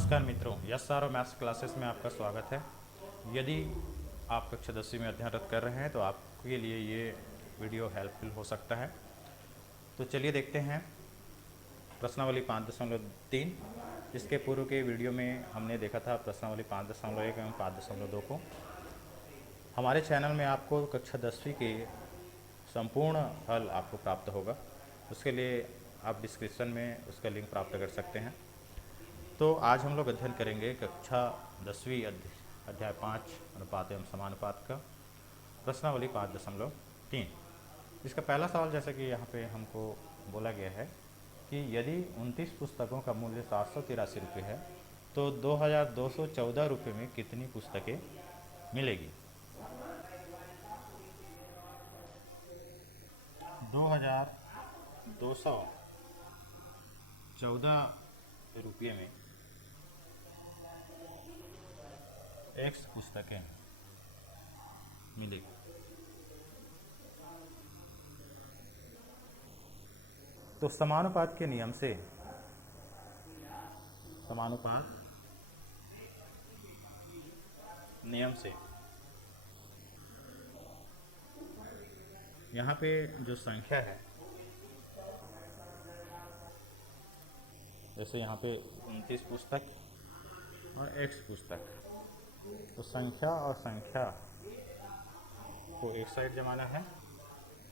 नमस्कार मित्रों, yes sir maths classes में आपका स्वागत है। यदि आप कक्षा 10वीं में अध्ययनरत कर रहे हैं तो आपके लिए ये वीडियो हेल्पफुल हो सकता है। तो चलिए देखते हैं प्रश्नावली 5.3। इसके पूर्व के वीडियो में हमने देखा था प्रश्नावली 5.1 एवं 5.2 को। हमारे चैनल में आपको कक्षा 10वीं के संपूर्ण हल आपको प्राप्त होगा। उसके लिए आप डिस्क्रिप्शन में उसका लिंक प्राप्त कर सकते हैं। तो आज हम लोग अध्ययन करेंगे कक्षा 10वीं अध्याय 5 अनुपात एवं समानुपात का प्रश्नावली 5.3। इसका पहला सवाल जैसा कि यहाँ पे हमको बोला गया है कि यदि 29 पुस्तकों का मूल्य 783 रुपये है तो 2214 रुपये में कितनी पुस्तकें मिलेगी। 2214 रुपये में एक्स पुस्तकें मिलेगी। तो समानुपात के नियम से यहाँ पे जो संख्या है, जैसे यहाँ पे 29 पुस्तक और एक्स पुस्तक, तो संख्या और संख्या को एक साइड जमाना है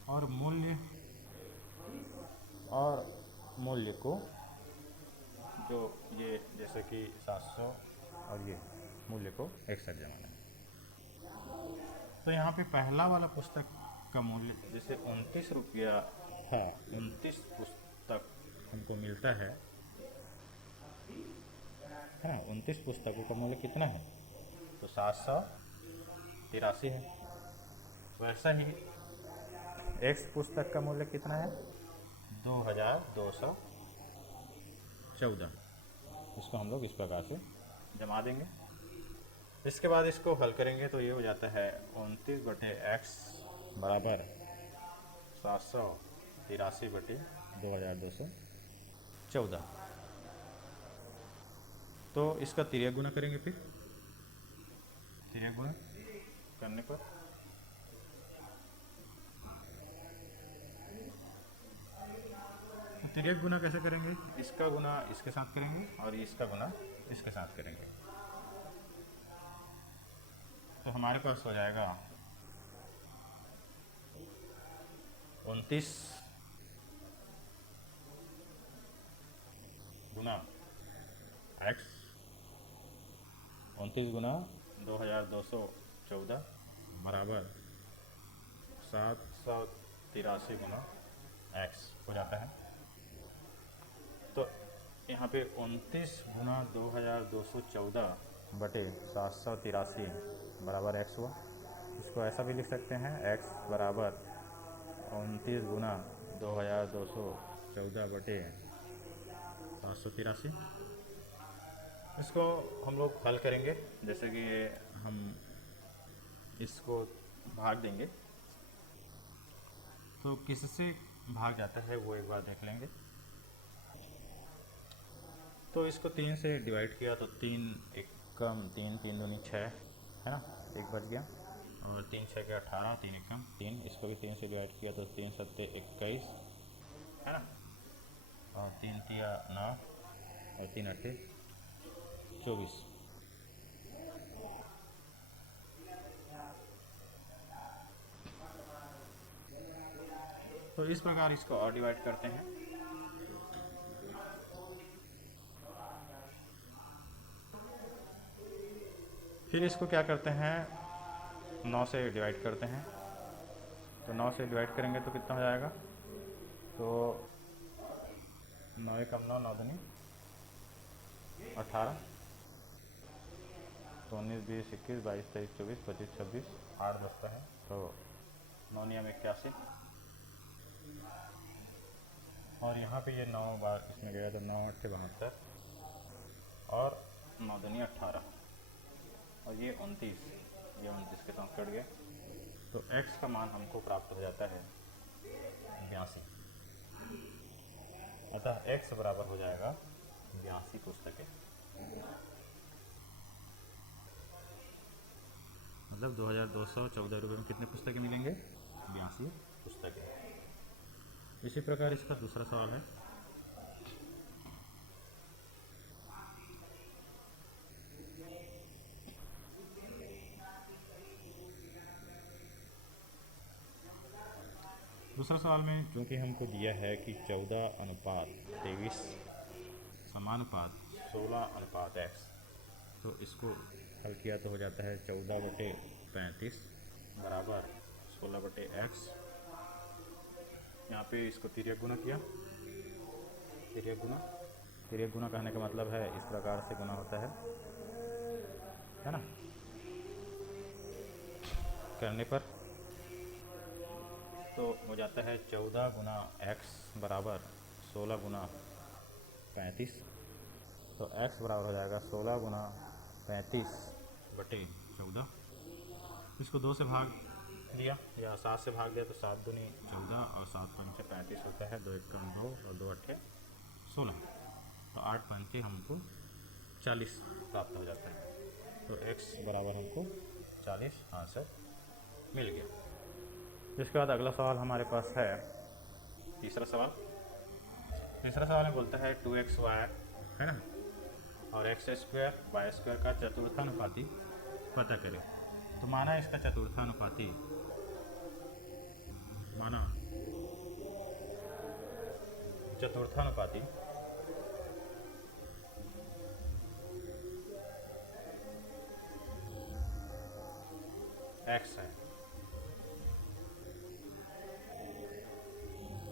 और मूल्य को जो ये जैसे कि 700 और ये मूल्य को एक साइड जमाना है। तो यहाँ पे पहला वाला पुस्तक का मूल्य जैसे 29 रुपया है, 29 पुस्तक हमको मिलता है ना। 29 पुस्तकों का मूल्य कितना है तो 783 है। वैसा ही एक्स पुस्तक का मूल्य कितना है 2214। इसको हम लोग इस प्रकार से जमा देंगे। इसके बाद इसको हल करेंगे तो ये हो जाता है 29/x बराबर 783/2214। तो इसका तिर्यक गुना करेंगे। फिर तिर्यक गुना करने पर तो तिर्यक गुना कैसे करेंगे, इसका गुना इसके साथ करेंगे और इसका गुना इसके साथ करेंगे। तो हमारे पास हो जाएगा 29 गुना x, 29 गुना 2214 बराबर 783 गुना x हो जाता है। तो यहाँ पे 29 गुना 2214/783 बराबर x हुआ। इसको ऐसा भी लिख सकते हैं x बराबर 29 गुना 2214/783। इसको हम लोग हल करेंगे। जैसे कि हम इसको भाग देंगे तो किससे भाग जाता है वो एक बार देख लेंगे। तो इसको 3 से डिवाइड किया तो 3 एकम 3 3 दूनी 6 है ना, एक बच गया। और 3 6 के 18, 3 एकम 3। इसको भी 3 से डिवाइड किया तो 3 7 21 है ना, और 3 तिया 9 और 3 8 24। तो इस प्रकार इसको और डिवाइड करते हैं। फिर इसको क्या करते हैं 9 से डिवाइड करते हैं। तो 9 से डिवाइड करेंगे तो कितना हो जाएगा, तो 9 एकम 9, 9 दूनी 18, तो 19 20 21 22 23 24 25 26 8 बचता है। तो 9 नियम 81 और यहाँ पे ये 9 बार इसमें गया तो 9 8 72 और 9 दूनी 18 और ये 29 के साथ कट गया। तो x का मान हमको प्राप्त हो जाता है 82। अतः x बराबर हो जाएगा 82 पुस्तकें। मतलब 2214 रुपये में कितने पुस्तकें मिलेंगे? 82 पुस्तकें। इसी प्रकार इसका दूसरा सवाल है, दूसरा सवाल में चूँकि हमको दिया है कि 14:23 समानुपात 16:x, तो इसको हल किया तो हो जाता है 14/35 बराबर 16/x। यहाँ पे इसको तिर्यक गुना किया, तिर्यक गुना कहने का मतलब है इस प्रकार से गुना होता है ना, करने पर तो हो जाता है 14 गुना x बराबर 16 गुना 35। तो x बराबर हो जाएगा 16 गुना 35/14। इसको 2 से भाग दिया या 7 से भाग दिया तो 7 दूनी 14 और 7 पंचे 35 होता है, 2 एकम 2 और 2 अट्ठे 16। तो 8 पंचे हमको 40 प्राप्त हो जाता है। तो x बराबर हमको 40 आंसर मिल गया। इसके बाद अगला सवाल हमारे पास है तीसरा सवाल में बोलता है 2xy है ना, और x² y² का चतुर्थानुपाती पता करें। तो माना इसका चतुर्थानुपाती x है।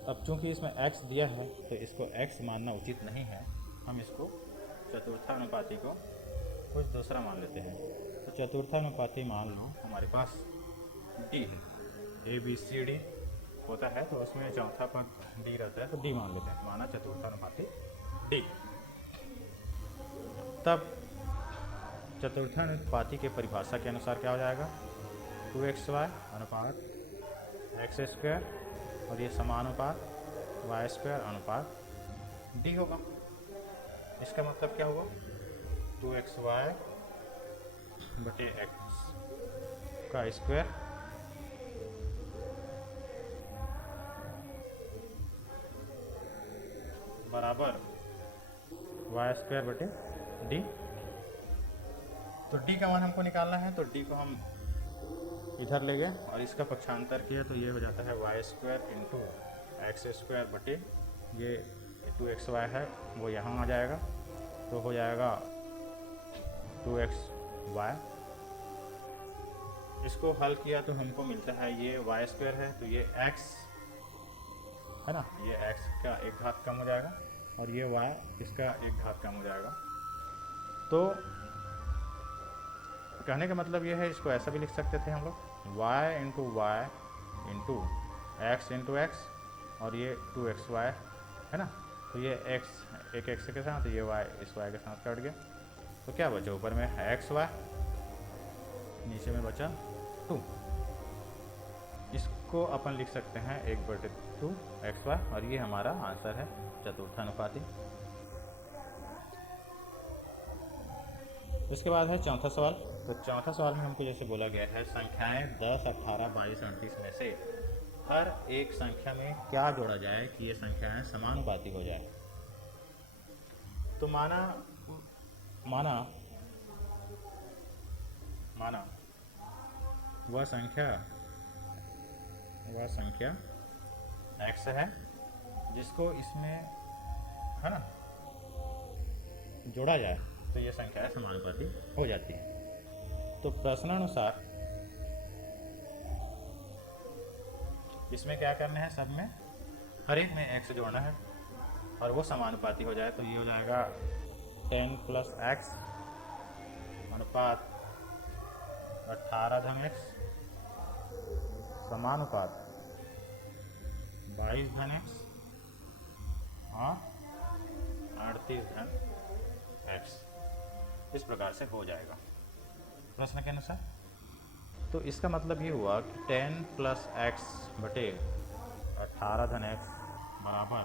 अब चूंकि इसमें x दिया है तो इसको x मानना उचित नहीं है, हम इसको चतुर्थानुपाती को कुछ दूसरा मान लेते हैं। तो चतुर्थानुपाती मान लो हमारे पास d है, ABCD होता है तो उसमें चौथा पद d रहता है तो d मान लेते हैं, माना चतुर्थानुपाती d। तब चतुर्थानुपाती के परिभाषा के अनुसार क्या हो जाएगा, 2xy अनुपात x² और ये समानुपात y² अनुपात d होगा। इसका मतलब क्या हुआ, 2xy/x का स्क्वायर बराबर y²/d। तो d का मान हमको निकालना है, तो d को हम इधर ले गए और इसका पक्षांतर किया तो ये हो जाता है y² इंटू x² ये 2xy है वो यहाँ आ जाएगा, तो हो जाएगा 2xy। इसको हल किया तो हमको मिलता है ये y² है तो ये x है ना, ये x का एक घात कम हो जाएगा और ये y इसका एक घात कम हो जाएगा। तो कहने का मतलब ये है, इसको ऐसा भी लिख सकते थे हम लोग y into x into x और ये 2xy है ना, तो ये x एक x के साथ ये y इस y के साथ कट गया, तो क्या बचा ऊपर में xy, नीचे में बचा 2। इसको अपन लिख सकते हैं 1/2xy और ये हमारा आंसर है चतुर्थानुपाती। इसके बाद है चौथा सवाल। तो चौथा सवाल में हमको जैसे बोला गया है संख्याएं 10, 18, 22, 38 में से हर एक संख्या में क्या जोड़ा जाए कि ये संख्याएं समानुपाती हो जाए। तो माना वह संख्या x है जिसको इसमें है ना जोड़ा जाए तो ये संख्या समानुपाती हो जाती है। तो प्रश्नानुसार इसमें क्या करना है, सब में हर एक में x जोड़ना है और वो समानुपाती हो जाए। तो ये हो जाएगा 10 + x अनुपात 18x समानुपात 22x और 38x, इस प्रकार से हो जाएगा प्रश्न के अनुसार। तो इसका मतलब ये हुआ कि 10 + x बटे 18x बराबर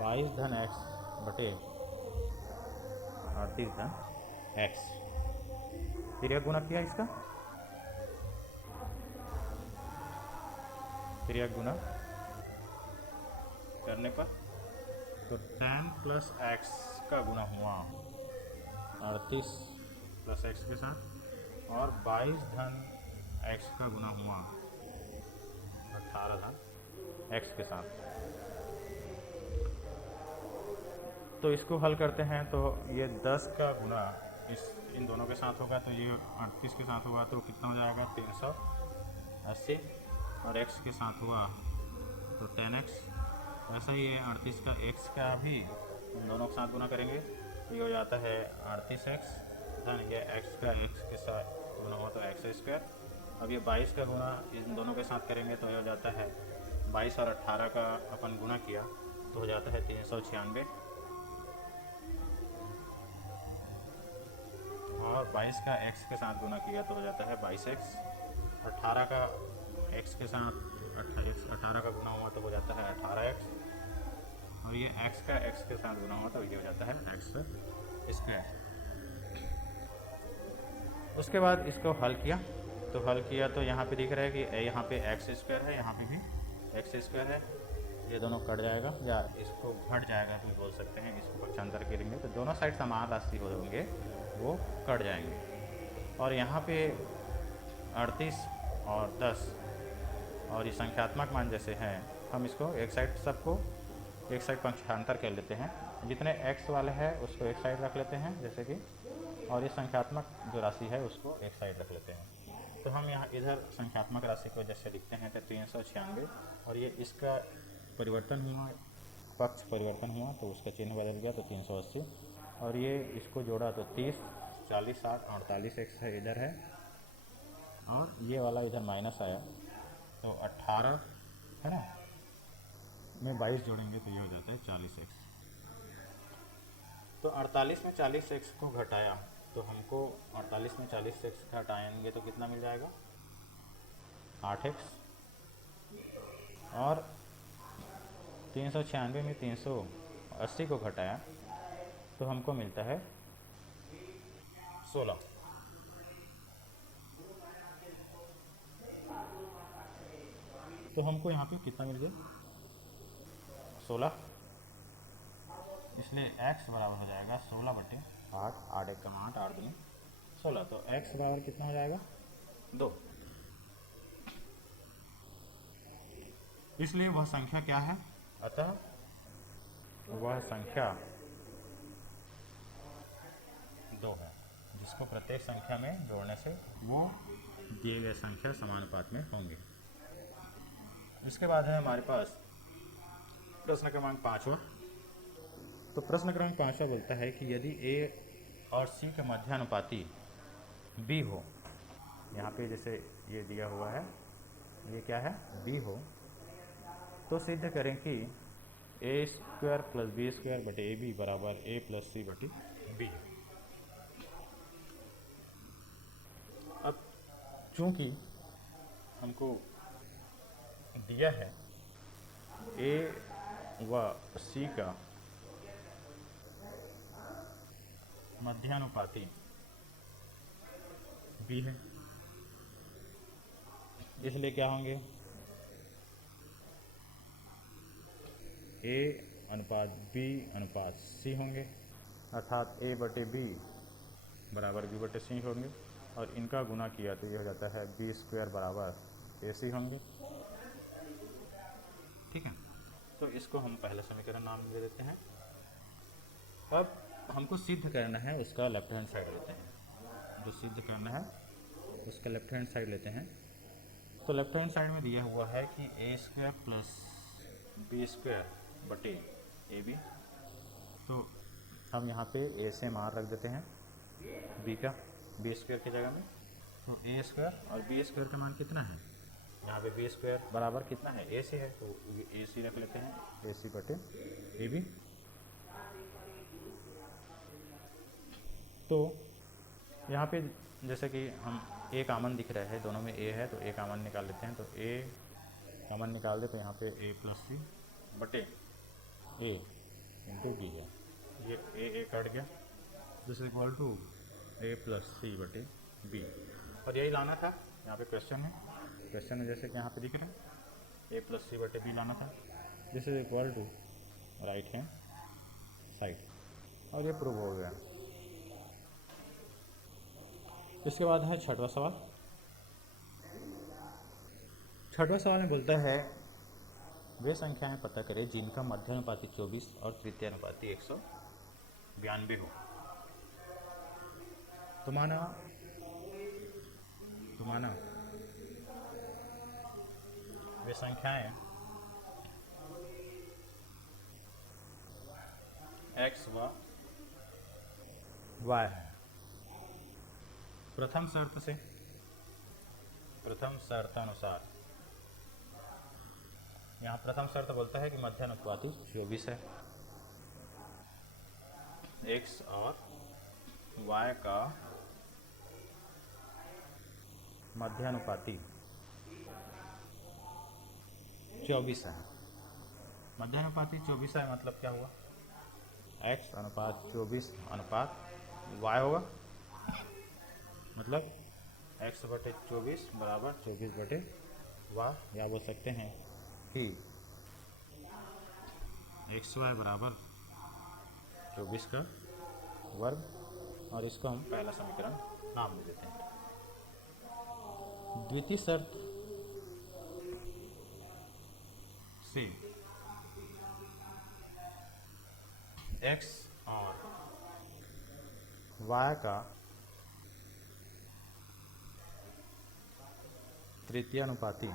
22x बटे 38 धन x, फिर यह गुना किया इसका, फिर यह गुना करने पर तो 10 प्लस x का गुना हुआ 38 प्लस x के साथ, और 22 धन x का गुना हुआ 18 धन x के साथ। तो इसको हल करते हैं तो ये 10 का गुना इन दोनों के साथ होगा, तो ये 38 के साथ होगा तो कितना हो जाएगा 380, और x के साथ हुआ तो 10x। ऐसा ही है 38 का x का भी इन दोनों के साथ गुना करेंगे तो ये हो जाता है 38x, धन ये x का x के साथ गुना हो तो x²। अब ये 22 का गुना इन दोनों के साथ करेंगे तो ये हो जाता है 22 और 18 का अपन गुना किया तो हो जाता है 396, और 22 का x के साथ गुना किया तो हो जाता है 22x, 18 का x के साथ 18 का गुना हुआ तो हो जाता है 18x, और ये x का x के साथ गुना हुआ तो ये हो जाता है x²। उसके बाद इसको हल किया तो यहाँ पे दिख रहा है कि यहाँ पे x² है, यहाँ पे भी x² है, ये दोनों कट जाएगा या इसको घट जाएगा भी बोल सकते हैं। इसको पक्षांतर करेंगे तो दोनों साइड समान राशि होंगे, वो कट जाएंगे। और यहाँ पे 38 और 10 और ये संख्यात्मक मान जैसे हैं, हम इसको एक साइड सबको एक साइड पक्षांतर कर लेते हैं, जितने x वाले हैं उसको एक साइड रख लेते हैं जैसे कि, और ये संख्यात्मक जो राशि है उसको एक साइड रख लेते हैं। तो हम यहाँ इधर संख्यात्मक राशि को जैसे लिखते हैं तो 396, और ये इसका परिवर्तन हुआ, पक्ष परिवर्तन हुआ तो उसका चिन्ह बदल गया तो 380, और ये इसको जोड़ा तो 30, 40, 60, 48 x है इधर है, और ये वाला इधर माइनस आया तो 18 है ना, में 22 जोड़ेंगे तो ये हो जाता है 40x। तो 48 में 40x को घटाया तो हमको 48 में 40x का हटाएंगे तो कितना मिल जाएगा 8x, और 396 में 380 को घटाया तो हमको मिलता है 16। तो हमको यहाँ पे कितना मिल गया 16, इसलिए x बराबर हो जाएगा 16/8, 8 1 8, 8 2 16, तो x बराबर कितना हो जाएगा 2। इसलिए वह संख्या क्या है, अतः वह संख्या 2 है, जिसको प्रत्येक संख्या में जोड़ने से वो दिए गए संख्या समानुपात में होंगे। इसके बाद है हमारे पास प्रश्न क्रमांक 5वां। तो प्रश्न क्रमांक 5वां बोलता है कि यदि a और c का मध्यानुपाती b हो, यहाँ पे जैसे ये दिया हुआ है, ये क्या है b हो, तो सिद्ध करें कि a² + b² बटे ab बराबर a + c बटे b। अब चूँकि हमको दिया है a व c का मध्यानुपाती b है, इसलिए क्या होंगे a/b/c होंगे, अर्थात a/b बराबर b/c होंगे, और इनका गुना किया तो ये हो जाता है b² बराबर ac होंगे। ठीक है, तो इसको हम पहला समीकरण नाम दे देते हैं। अब हमको सिद्ध करना है उसका लेफ्ट हैंड साइड लेते हैं, जो सिद्ध करना है उसका लेफ्ट हैंड साइड लेते हैं। तो लेफ्ट हैंड साइड में दिया हुआ है कि a² + b² बटे ab, तो हम यहाँ पे a से मान रख देते हैं b का b² की जगह में, तो a² और b² का मान कितना है, यहाँ पे b² बराबर कितना है ac है, तो ac रख लेते हैं, ac बटे ab। तो यहाँ पे जैसे कि हम a कॉमन दिख रहा है, दोनों में a है तो a कॉमन निकाल लेते हैं, तो a कॉमन निकाल दे तो यहाँ पे a + c बटे a × b है, ये a कट गया, this is equal to a plus c बटे बी, और यही लाना था। यहाँ पे क्वेश्चन है, क्वेश्चन में जैसे कि यहाँ पे दिख रहे हैं ए प्लस सी बटे बी लाना था। This is equal to right hand side, और ये प्रूव हो गया। इसके बाद है छठवां सवाल। छठवां सवाल में बोलता है वे संख्याएं पता करें जिनका मध्यानुपाती 24 और तृतीयानुपाती 192 हो। तो माना वे संख्याएं x व y है। प्रथम शर्त अनुसार, यहाँ प्रथम शर्त बोलता है कि मध्यानुपाती 24 है, x और y का मध्यानुपाती 24 है। मध्यानुपाती 24 है मतलब क्या हुआ, x अनुपात 24 अनुपात y होगा, मतलब x बटे 24 बराबर 24 बटे y, या बोल सकते हैं कि xy बराबर 24 का वर्ग, और इसको हम पहला समीकरण नाम दे देते हैं। द्वितीय शर्त से x और y का तृतीयानुपाती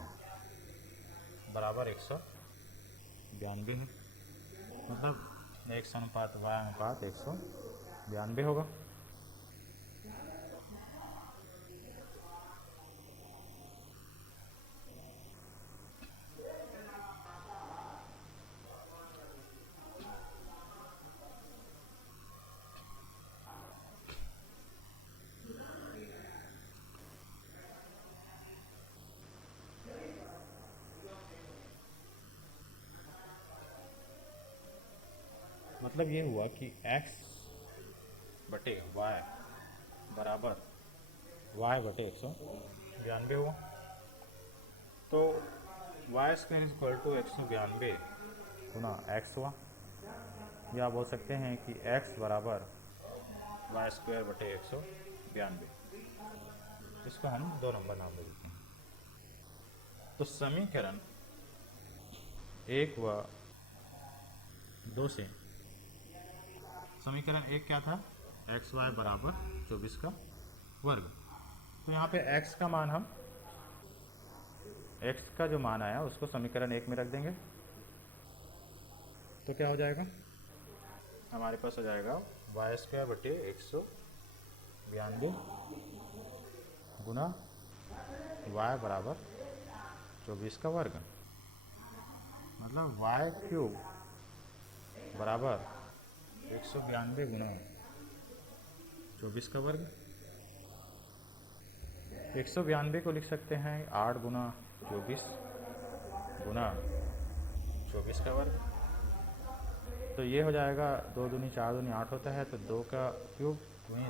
बराबर 192 है, मतलब x अनुपात y अनुपात 192 होगा। मतलब ये हुआ कि x बटे y बराबर y बटे 192 हुआ। तो Y square is equal to 192 गुना x हुआ, या बोल सकते हैं कि x बराबर वाई स्क्वायर बटे 192। इसको हम 2 नंबर नाम दे देते हैं। तो समीकरण 1 व 2 से समीकरण 1 क्या था, एक्स वाई बराबर 24 का वर्ग। तो यहाँ पे x का मान हम x का जो मान आया उसको समीकरण 1 में रख देंगे, तो क्या हो जाएगा, हमारे पास हो जाएगा वाई स्क्वायर बटे 192 गुना y बराबर 24 का वर्ग, मतलब वाई क्यूब बराबर 192 गुना 24 का वर्ग। 192 को लिख सकते हैं 8 गुना 24 गुना 24 का वर्ग। तो ये हो जाएगा 2 दूनी 4 दूनी 8 होता है, तो 2 का क्यूब वहीं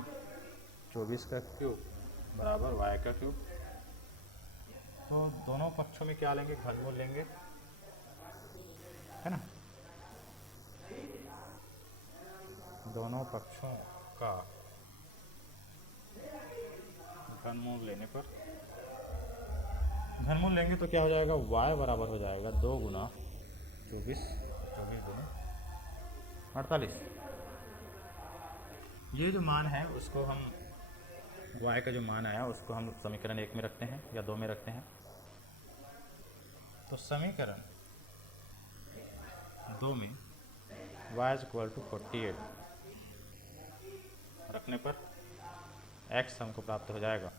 24 का क्यूब बराबर y का क्यूब। तो दोनों पक्षों में क्या लेंगे, घनमूल लेंगे, है ना। दोनों पक्षों का घनमूल लेने पर, घनमूल लेंगे तो क्या हो जाएगा, y बराबर हो जाएगा 2 गुना 24, 24 गुना 48। ये जो मान है उसको हम, y का जो मान आया उसको हम समीकरण 1 में रखते हैं या 2 में रखते हैं। तो समीकरण 2 में y इज इक्वल टू 48 रखने पर x हमको प्राप्त हो जाएगा,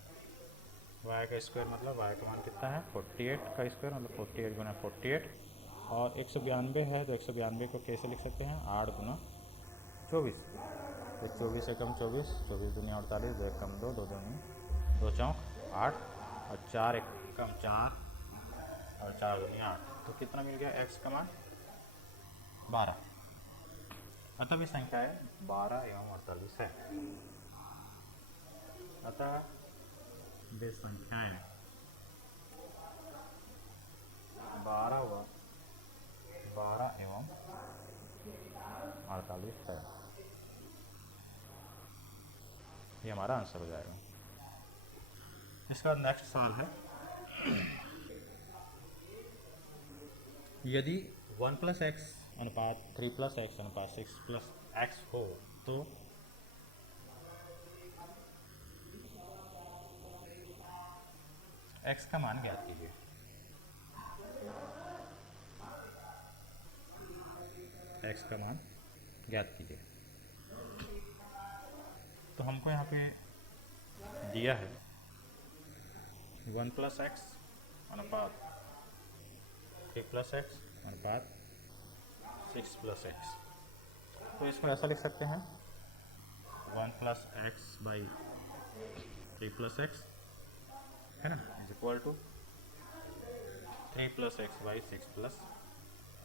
y का स्क्वायर मतलब y का मान कितना है 48 का स्क्वायर, मतलब 48 गुना 48, और 192 है तो 192 को कैसे लिख सकते हैं 8 गुना 24, तो 24 एकम 24, 24 दूनी 48, 2 एकम 2, 2 दूनी 2 चौक 8, और 4 एकम 4 और 4 दूनी 8, तो कितना मिल गया x का मान 12। अतः वे संख्याएं 12 एवं 48 है। अतः वे संख्याएं 12 एवं 48 है। ये हमारा आंसर हो जाएगा। इसके बाद नेक्स्ट सवाल है, यदि 1 + x अनुपात 3 + x अनुपात 6 + x हो तो x का मान ज्ञात कीजिए। x का मान ज्ञात कीजिए। तो हमको यहाँ पे दिया है 1 + x अनुपात 3 + x अनुपात 6 + x। तो इसको ऐसा लिख सकते हैं 1 + x/3 + x है ना, is equal to 3 + x/6 +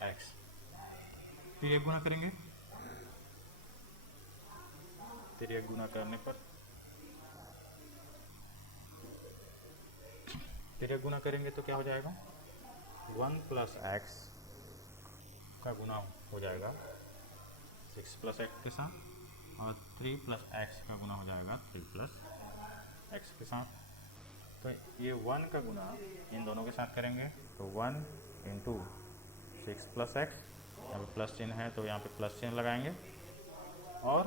x। तो ये गुना करेंगे, फिर ये गुना करने पर फिर ये गुना करेंगे तो क्या हो जाएगा, 1 + x का गुना हो जाएगा 6 + x के साथ और 3 + x का गुना हो जाएगा 3 + x के साथ। तो ये 1 का गुना इन दोनों के साथ करेंगे तो 1 × 6 + x, यहाँ पे प्लस चिन्ह है तो यहाँ पे प्लस चिन्ह लगाएंगे और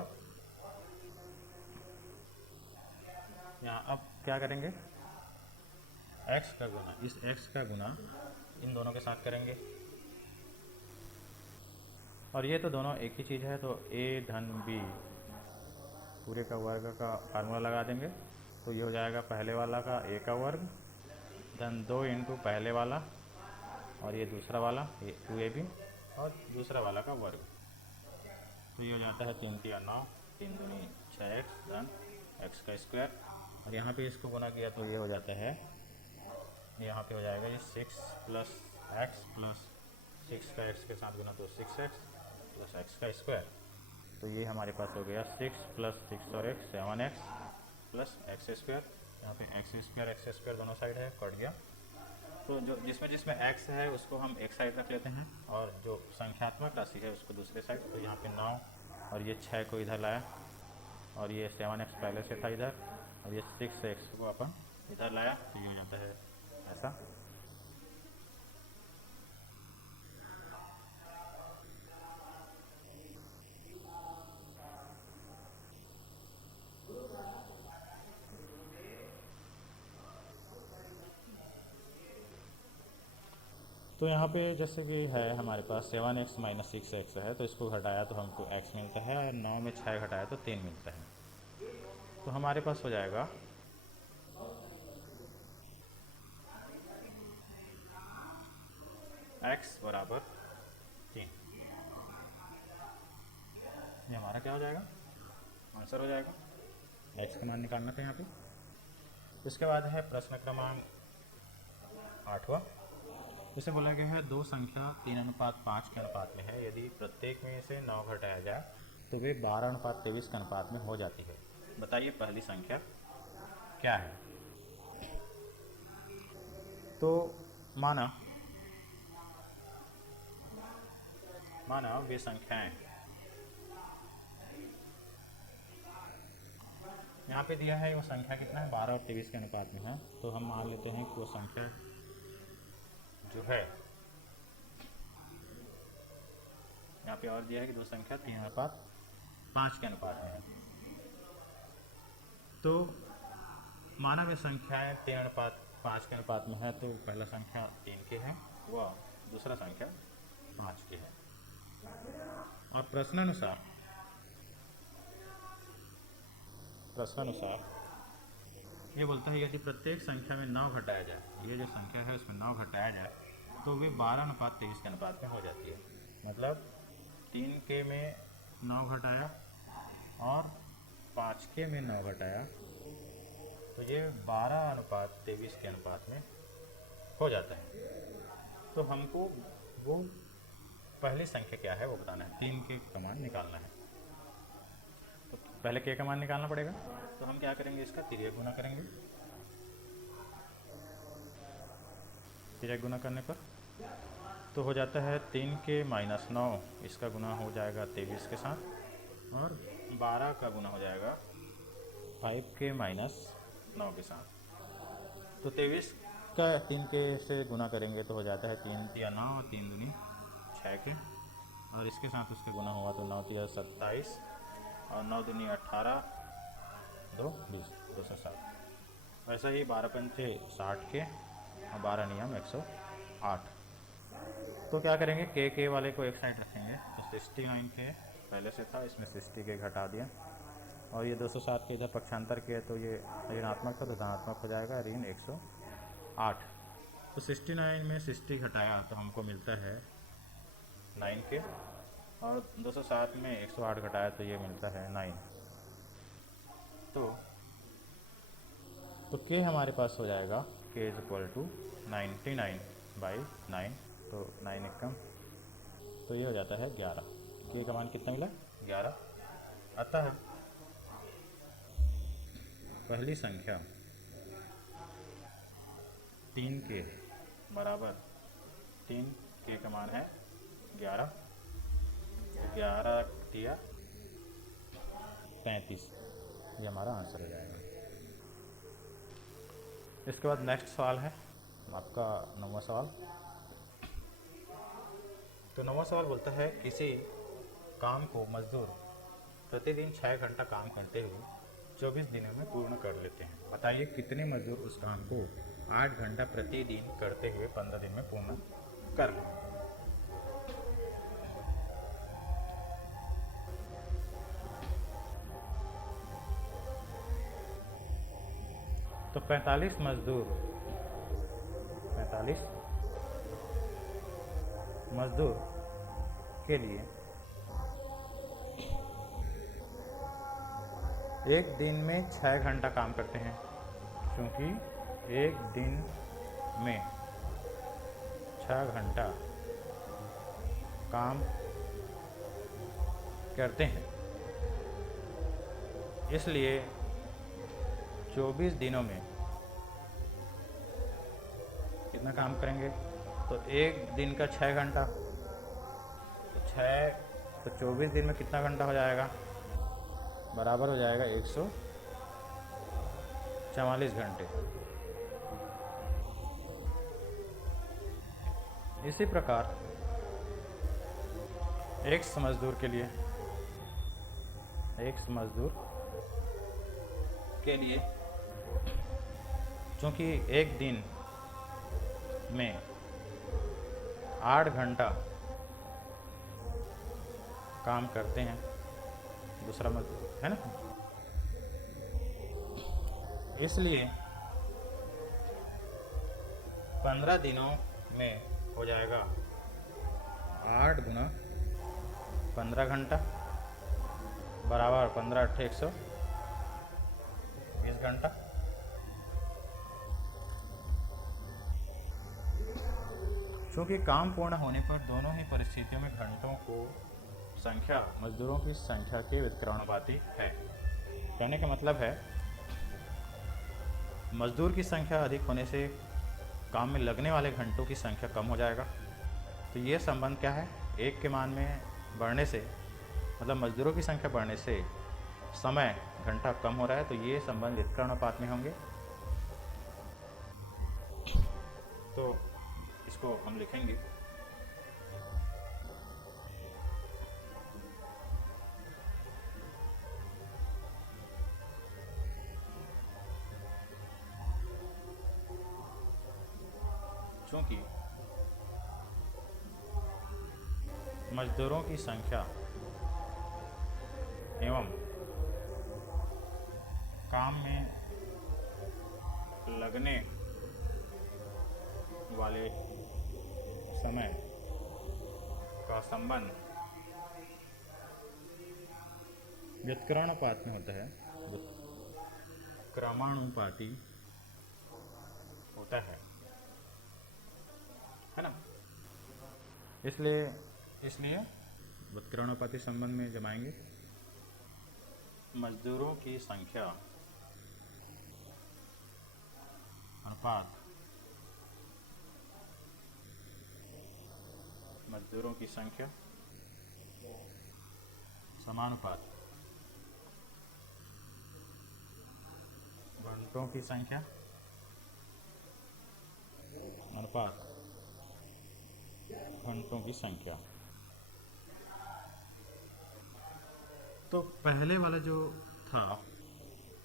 यहाँ अब क्या करेंगे, x का गुना, इस x का गुना इन दोनों के साथ करेंगे और ये तो दोनों एक ही चीज़ है तो a धन b पूरे का वर्ग का फार्मूला लगा देंगे। तो ये हो जाएगा पहले वाला का a का वर्ग धन 2 × पहले वाला और ये दूसरा वाला 2ab और दूसरा वाला का वर्ग। तो ये हो जाता है 3 × 9, 3 दूनी 6x धन x का स्क्वायर और यहाँ पे इसको गुना किया तो ये हो जाता है, यहाँ पे हो जाएगा ये 6 + x + 6 का x के साथ गुना तो 6x + x का स्क्वायर। तो ये हमारे पास हो गया 6 + 6 और x 7x + x स्क्वायर। यहाँ पे x स्क्वायर दोनों साइड है, कट गया। तो जो जिसमें x है उसको हम एक साइड रख लेते हैं और जो संख्यात्मक राशि है उसको दूसरे साइड। तो यहाँ पे 9 और ये 6 को इधर लाया और ये 7x पहले से था इधर और ये 6x को अपन इधर लाया तो ये हो जाता है ऐसा। तो यहाँ पे जैसे कि है हमारे पास 7x - 6x है तो इसको घटाया तो हमको x मिलता है और 9 में 6 घटाया तो 3 मिलता है। तो हमारे पास हो जाएगा x बराबर 3। ये हमारा क्या हो जाएगा, आंसर हो जाएगा। x का मान निकालना था यहाँ पे। इसके बाद है प्रश्न क्रमांक 8वां। इसे बोला गया है दो संख्या 3:5 के अनुपात में है, यदि प्रत्येक में से 9 घटाया जाए तो वे 12:23 के अनुपात में हो जाती है। बताइए पहली संख्या क्या है। तो माना वे संख्याएं, यहाँ पे दिया है वो संख्या कितना है, 12 और 23 के अनुपात में है। तो हम मान लेते हैं कि वो संख्या जो है, यहाँ पे और दिया है कि दो संख्या 3:5 के अनुपात में है। तो माना वे संख्याएं 3:5 के अनुपात में है तो पहला संख्या 3 के है व दूसरा संख्या 5 के है। और प्रश्नानुसार ये बोलता है यदि प्रत्येक संख्या में 9 घटाया जाए, ये जो संख्या है उसमें 9 घटाया जाए तो वे 12:23 के अनुपात में हो जाती है। मतलब 3 के में 9 घटाया और 5 के में 9 घटाया तो ये 12:23 के अनुपात में हो जाता है। तो हमको वो पहली संख्या क्या है वो बताना है, 3 के कमान निकालना है। तो पहले के कमान निकालना पड़ेगा, तो हम क्या करेंगे, इसका तिर्यक गुना करेंगे। तिर्यक गुना करने पर तो हो जाता है 3 के माइनस 9, इसका गुना हो जाएगा 23 के साथ, और 12 का गुना हो जाएगा 5 के माइनस 9 के साथ। तो 23 का 3 के से गुना करेंगे तो हो जाता है 3 तिया 9 और 3 दूनी 6 के, और इसके साथ उसके गुना हुआ तो 9 तिया 27 और 9 दूनी 18, 2 20, 207। वैसा ही 12 पंचे 60 के और 12 नियम 108। तो क्या करेंगे, के वाले को एक साइड रखेंगे, तो 69 के पहले से था, इसमें 60 के घटा दिया, और ये 207 के इधर पक्षांतर के, तो ये ऋणात्मक था तो धनात्मक हो जाएगा, ऋण 108। तो 69 में 60 घटाया तो हमको मिलता है 9 के, और 207 में 108 घटाया तो ये मिलता है 9। तो के हमारे पास हो जाएगा के इज इक्वल टू 99/9, तो 9 एकम, तो ये हो जाता है 11। के का मान कितना मिला, 11। अतः पहली संख्या 3 के बराबर 3 के का मान है 11, 11 दिया 35, ये हमारा आंसर हो जाएगा। इसके बाद नेक्स्ट सवाल है आपका 9वां सवाल। तो 9वां सवाल बोलता है, किसी काम को मजदूर प्रतिदिन 6 घंटा काम करते हुए 24 दिनों में पूर्ण कर लेते हैं। बताइए कितने मजदूर उस काम को 8 घंटा प्रतिदिन करते हुए 15 दिन में पूर्ण कर लें। तो 45 मजदूर के लिए एक दिन में 6 घंटा काम करते हैं, क्योंकि एक दिन में 6 घंटा काम करते हैं, इसलिए 24 दिनों में कितना काम करेंगे, तो एक दिन का 6 घंटा, तो 24 दिन में कितना घंटा हो जाएगा, बराबर हो जाएगा 144 घंटे। इसी प्रकार एक मजदूर के लिए चूँकि एक दिन में 8 घंटा काम करते हैं, दूसरा मजदूर है ना, इसलिए 15 दिनों में हो जाएगा 8 गुना 15 घंटा बराबर 15 8 120 घंटा। चूँकि काम पूर्ण होने पर दोनों ही परिस्थितियों में घंटों को संख्या मजदूरों की संख्या के व्युत्क्रमानुपाती है। कहने का मतलब है मजदूर की संख्या अधिक होने से काम में लगने वाले घंटों की संख्या कम हो जाएगा। तो ये संबंध क्या है, एक के मान में बढ़ने से मतलब मजदूरों की संख्या बढ़ने से समय घंटा कम हो रहा है, तो ये संबंध व्युत्क्रमानुपात में होंगे। तो इसको हम लिखेंगे चूँकि मजदूरों की संख्या एवं काम में लगने वाले समय का संबंध व्युत्क्रमानुपात में होता है, व्युत्क्रमानुपाती होता है ना। इसलिए इसलिए व्युत्क्रमानुपाती संबंध में जमाएंगे। मजदूरों की संख्या अनुपात मजदूरों की संख्या समानुपात घंटों की संख्या अनुपात घंटों की संख्या। तो पहले वाला जो था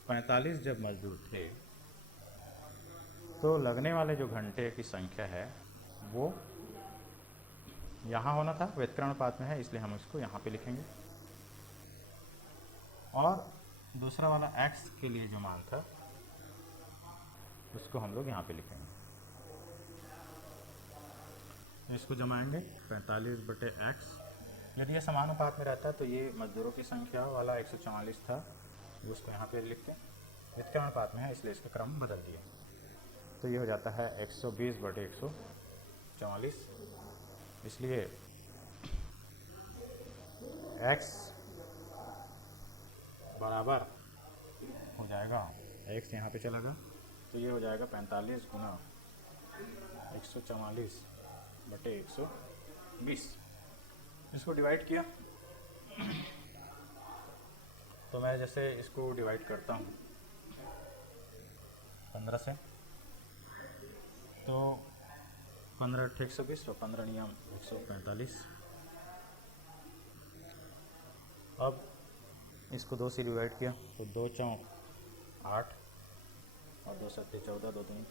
45 जब मजदूर थे तो लगने वाले जो घंटे की संख्या है वो यहाँ होना था, व्युत्क्रमानुपात में है इसलिए हम इसको यहाँ पे लिखेंगे। और दूसरा वाला x के लिए जो मान था उसको हम लोग यहाँ पे लिखेंगे। इसको जमाएंगे 45/x। यदि ये समानुपात में रहता तो ये मजदूरों की संख्या वाला 144 था, उसको यहाँ पे लिखते। व्युत्क्रमानुपात में है इसलिए इसका क्रम बदल दिया, तो ये हो जाता है 120/144। इसलिए x बराबर हो जाएगा, x यहाँ पे चला गया तो ये हो जाएगा 45 गुना 144/120। इसको डिवाइड किया तो मैं जैसे इसको डिवाइड करता हूँ 15 से, तो 15 × 120 और 15 नियम 145। अब इसको 2 से डिवाइड किया तो 2 चौक 8 और 2 सत्ते 14, 2 दूनी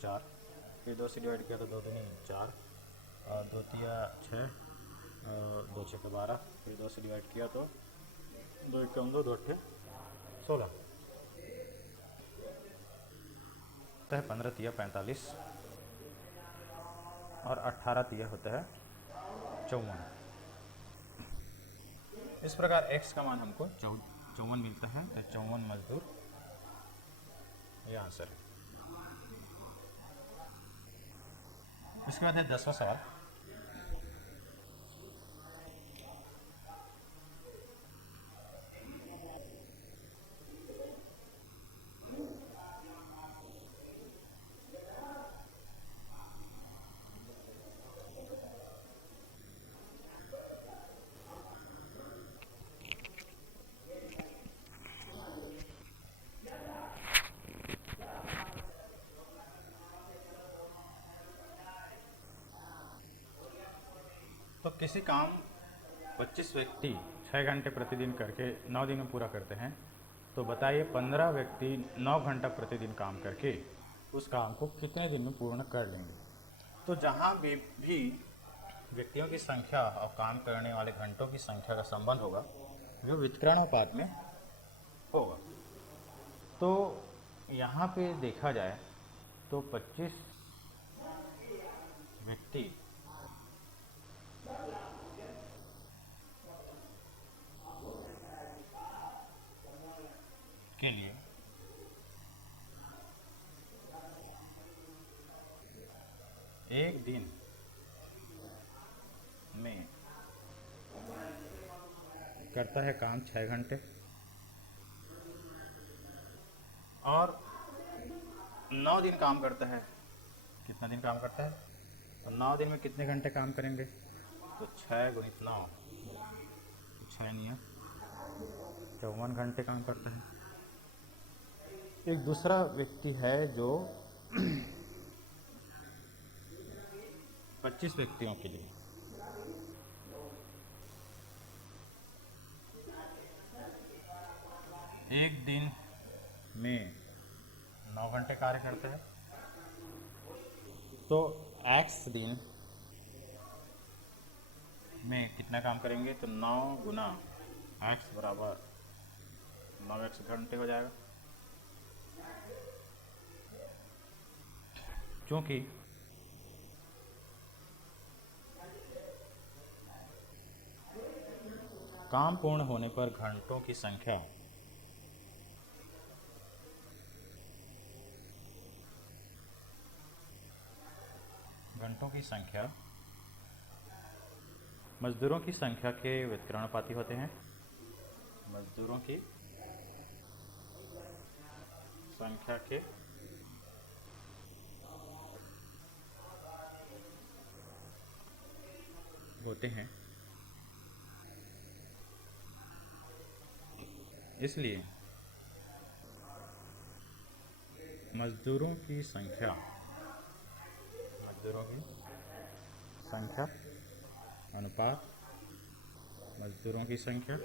4। फिर 2 से डिवाइड किया तो 2 दूनी 4 और 2 तिया 6 और 2 छः 12। फिर 2 से डिवाइड किया तो 2 1 2, 2 8 16। होता है 15 तिया 45 और 18 तिया होता है 54। इस प्रकार x का मान हमको 54 मिलता है, तो 54 मजदूर ये आंसर है। इसके बाद है 10वां सवाल। तो किसी काम 25 व्यक्ति 6 घंटे प्रतिदिन करके 9 दिन में पूरा करते हैं, तो बताइए 15 व्यक्ति 9 घंटा प्रतिदिन काम करके उस काम को कितने दिन में पूर्ण कर लेंगे। तो जहाँ भी व्यक्तियों की संख्या और काम करने वाले घंटों की संख्या का संबंध होगा वो व्युत्क्रमानुपात में होगा। तो यहाँ पे देखा जाए तो 25 व्यक्ति के लिए एक दिन में करता है काम 6 घंटे और 9 दिन काम करता है। कितना दिन काम करता है? तो 9 दिन में कितने घंटे काम करेंगे? तो 6 गुणित 9, 6 नहीं है 54 घंटे काम करता है। एक दूसरा व्यक्ति है जो 25 व्यक्तियों के लिए एक दिन में 9 घंटे कार्य करते हैं। तो x दिन में कितना काम करेंगे? तो 9 गुना x बराबर 9x घंटे हो जाएगा। क्योंकि काम पूर्ण होने पर घंटों की संख्या मजदूरों की संख्या के व्युत्क्रमानुपाती होते हैं। मजदूरों की संख्या के होते हैं, इसलिए मजदूरों की संख्या अनुपात मजदूरों की संख्या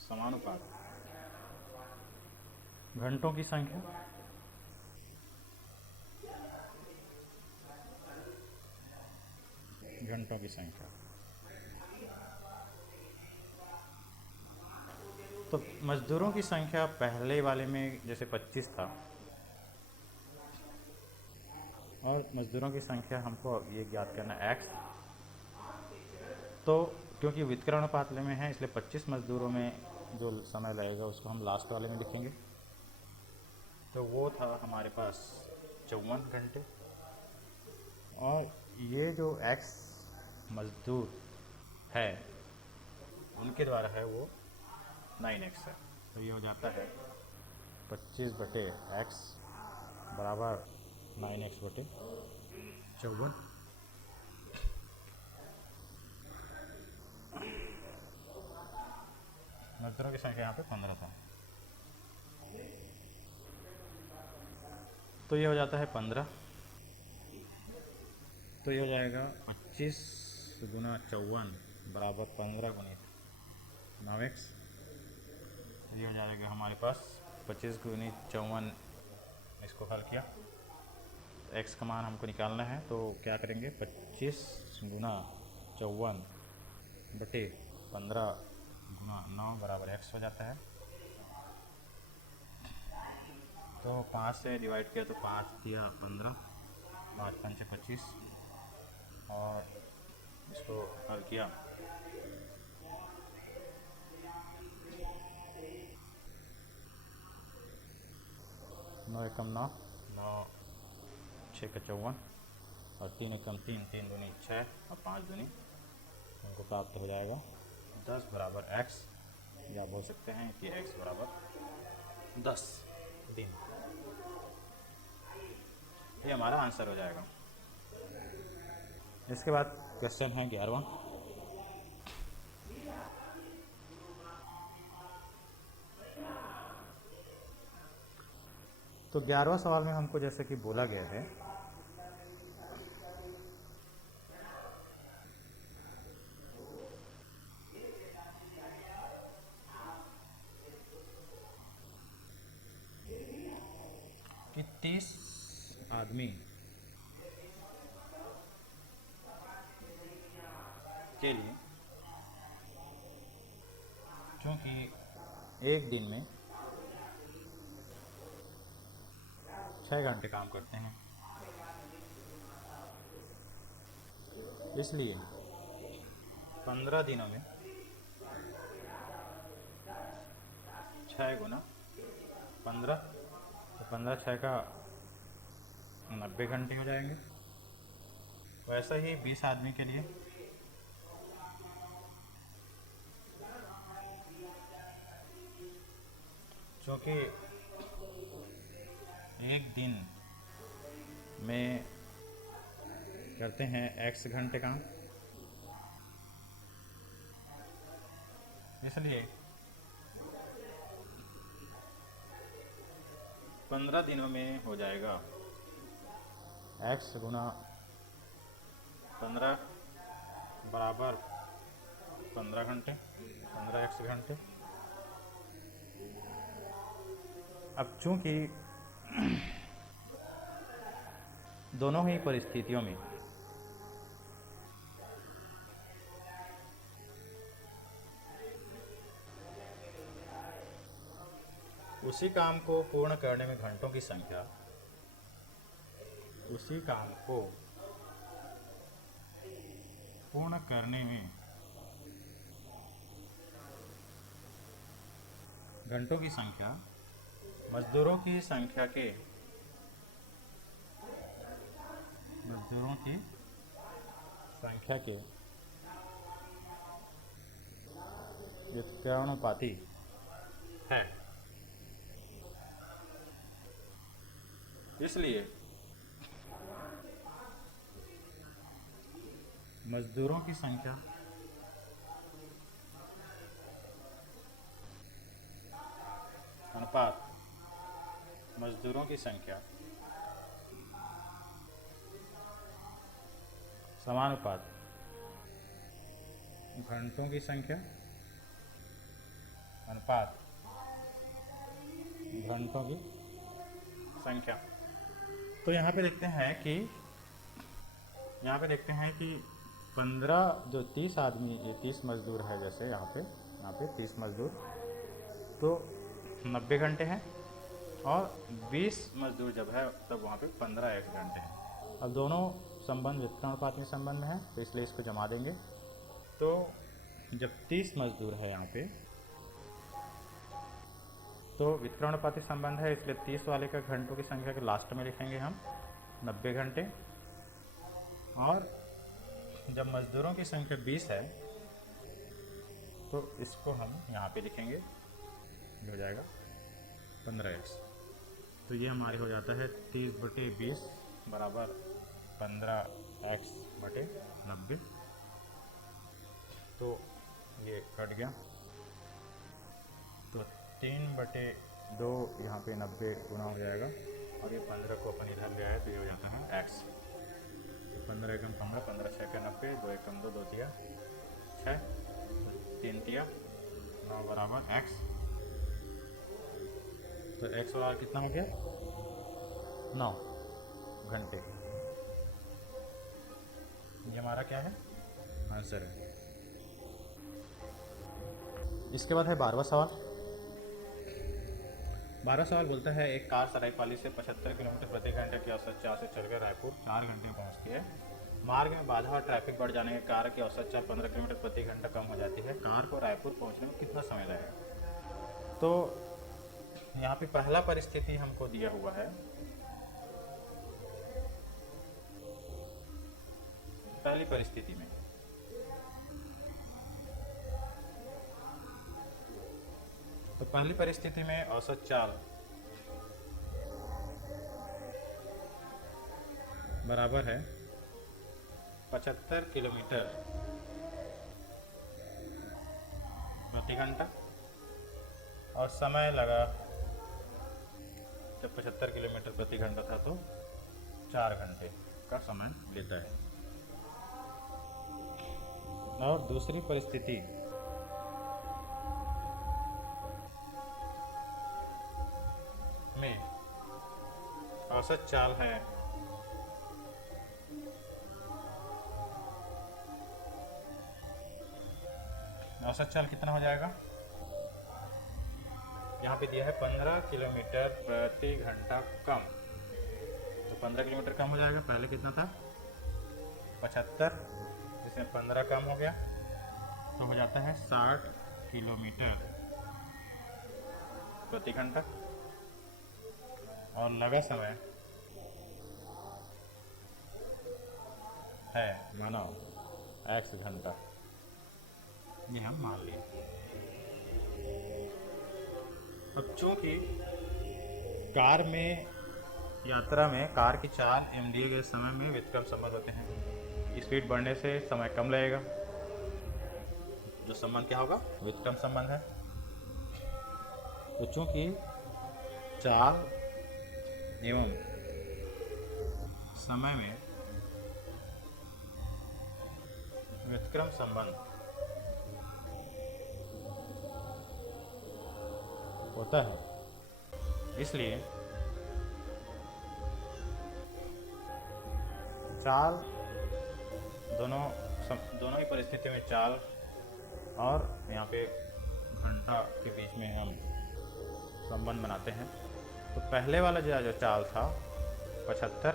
समानुपात घंटों की संख्या तो मजदूरों की संख्या पहले वाले में जैसे 25 था, और मजदूरों की संख्या हमको ये ज्ञात करना x, तो क्योंकि व्युत्क्रम अनुपात में है इसलिए 25 मजदूरों में जो समय लगेगा उसको हम लास्ट वाले में लिखेंगे। तो वो था हमारे पास 54 घंटे, और ये जो x मजदूर है उनके द्वारा है वो 9x है। तो ये हो जाता है 25/x बराबर 9x/54। मजदूरों की संख्या यहाँ पे 15 था, तो ये हो जाता है 15। तो ये हो जाएगा 25 गुना 54 बराबर 15 गुणित 9x। ये हो जाएगा हमारे पास 25 गुणित 54, इसको हल किया तो x का मान हमको निकालना है। तो क्या करेंगे, 25 गुना 54 बटे 15 गुना 9 बराबर x हो जाता है। तो 5 से डिवाइड किया तो 5 दिया 15, 5 5 25, और इसको हल किया 9 एकम 9, 9 6 का 54, और 3 एकम 3, 3 दूनी 6, और 5 दूनी हमको प्राप्त हो जाएगा 10 बराबर x, या बोल सकते हैं कि x बराबर 10 दिन। ये हमारा आंसर हो जाएगा। इसके बाद क्वेश्चन है 11वां। तो 11वां सवाल में हमको जैसे कि बोला गया है कि 30 आदमी के लिए, क्योंकि एक दिन में 6 घंटे काम करते हैं, इसलिए 15 दिनों में 6 गुना 15, तो 15 6 का 90 घंटे हो जाएंगे। वैसा ही 20 आदमी के लिए क्योंकि एक दिन में करते हैं x घंटे काम, इसलिए 15 दिनों में हो जाएगा x गुना 15 बराबर 15 घंटे, 15x घंटे। अब चूंकि दोनों ही परिस्थितियों में उसी काम को पूर्ण करने में घंटों की संख्या, उसी काम को पूर्ण करने में घंटों की संख्या मजदूरों की संख्या के मजदूरों की संख्या के व्युत्क्रमानुपाती है। इसलिए मजदूरों की संख्या अनुपात मजदूरों की संख्या समानुपात घंटों की संख्या अनुपात घंटों की संख्या। तो यहाँ पे देखते हैं कि 15 जो 30 आदमी, ये 30 मजदूर है, जैसे यहाँ पे 30 मजदूर, तो 90 घंटे हैं, और 20 मजदूर जब है तब वहाँ पे 15 एक घंटे हैं। अब दोनों संबंध व्युत्क्रमानुपाती संबंध में है, तो इसलिए इसको जमा देंगे। तो जब 30 मजदूर है यहाँ पे, तो व्युत्क्रमानुपाती संबंध है, इसलिए 30 वाले का घंटों की संख्या के लास्ट में लिखेंगे हम 90 घंटे। और जब मजदूरों की संख्या 20 है तो इसको हम यहाँ पे लिखेंगे, ये हो जाएगा 15x। तो ये हमारे हो जाता है 30/20 बराबर 15x बटे 90। तो ये कट गया, तो 3/2 यहाँ पे 90 गुना हो जाएगा, और ये 15 को अपन इधर ले आए तो ये हो जाता है x। 15 एकम 15, 15 6 के 90, 2 एकम 2, 2 तिया 6, 3 तिया 9 बराबर x। तो x बराबर कितना हो गया? 9 घंटे। ये हमारा क्या है? आंसर है। इसके बाद है 12वां सवाल। 12वां सवाल बोलता है, एक कार सरायपाली से 75 किलोमीटर प्रति घंटे की औसत चाल से चलकर रायपुर 4 घंटे में पहुंचती है। मार्ग में बाधा और ट्रैफिक बढ़ जाने के कार की औसत चाल 15 किलोमीटर प्रति घंटा कम हो जाती है। कार को रायपुर पहुंचने में कितना समय लगेगा? तो यहाँ पे पहला परिस्थिति हमको दिया हुआ है। पहली परिस्थिति में तो पहली परिस्थिति में औसत चाल बराबर है 75 किलोमीटर प्रति घंटा, और समय लगा, जब 75 किलोमीटर प्रति घंटा था तो 4 घंटे का समय लेता है। और दूसरी परिस्थिति में औसत चाल है औसत चाल कितना हो जाएगा? यहाँ पे दिया है 15 किलोमीटर प्रति घंटा कम, तो 15 किलोमीटर कम हो जाएगा। पहले कितना था? 75, जिसमें 15 कम हो गया तो हो जाता है 60 किलोमीटर प्रति घंटा, और लगा समय है मानो x घंटा, ये हम मान लिए। अब चूंकि कार में यात्रा में कार की चाल एवं दिए गए समय में व्युत्क्रम संबंध होते हैं। स्पीड बढ़ने से समय कम लगेगा, जो संबंध क्या होगा? व्युत्क्रम संबंध है। तो चूंकि चाल एवं समय में व्युत्क्रम संबंध होता है, इसलिए चाल दोनों ही परिस्थितियों में चाल और यहाँ पे घंटा के बीच में हम संबंध बनाते हैं। तो पहले वाला जो चाल था 75,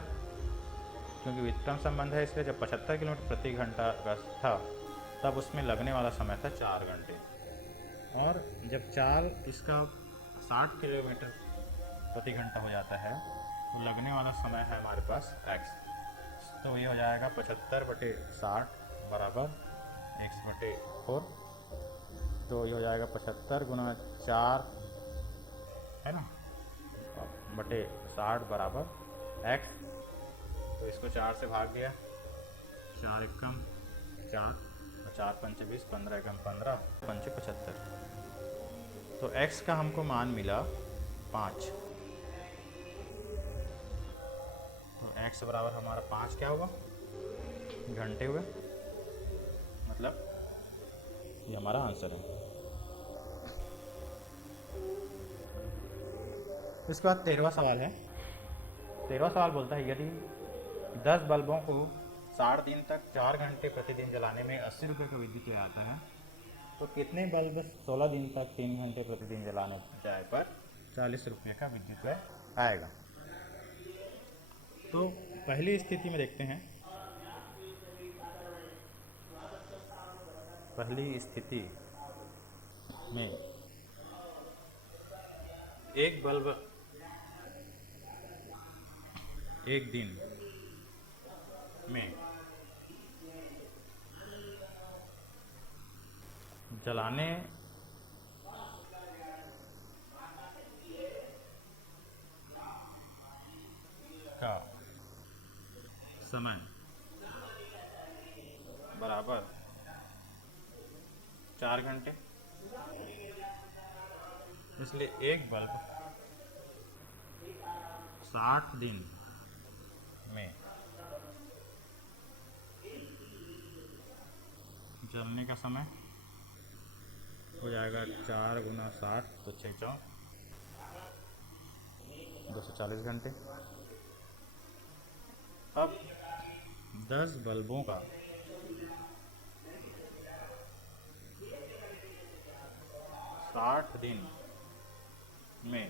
क्योंकि व्युत्क्रम संबंध है इसलिए जब 75 किलोमीटर प्रति घंटा का था तब उसमें लगने वाला समय था 4 घंटे, और जब चाल इसका 60 किलोमीटर प्रति घंटा हो जाता है तो लगने वाला समय है हमारे पास x। तो ये हो जाएगा 75/60 बराबर x/4। तो ये हो जाएगा 75 × 4 है ना, बटे 60 बराबर x। तो इसको 4 से भाग दिया, 4 एकम 4 और 4 पंचे 20, 15 एकम 15, पंचे 75। तो x का हमको मान मिला 5। तो x बराबर हमारा 5 क्या हुआ, घंटे हुए, मतलब ये हमारा आंसर है। इसके बाद 13वां सवाल है। 13वां सवाल बोलता है यदि 10 बल्बों को 60 दिन तक 4 घंटे प्रतिदिन जलाने में 80 रुपये का विद्युत व्यय आता है, तो कितने बल्ब 16 दिन तक 3 घंटे प्रतिदिन जलाने जाए पर 40 रुपये का विद्युत व्यय आएगा। तो पहली स्थिति में देखते हैं। पहली स्थिति में एक बल्ब एक दिन में जलाने का समय बराबर 4 घंटे, इसलिए एक बल्ब 60 दिन में जलने का समय हो जाएगा 4 × 60 तो 6 4 240 घंटे। अब 10 बल्बों का 60 दिन में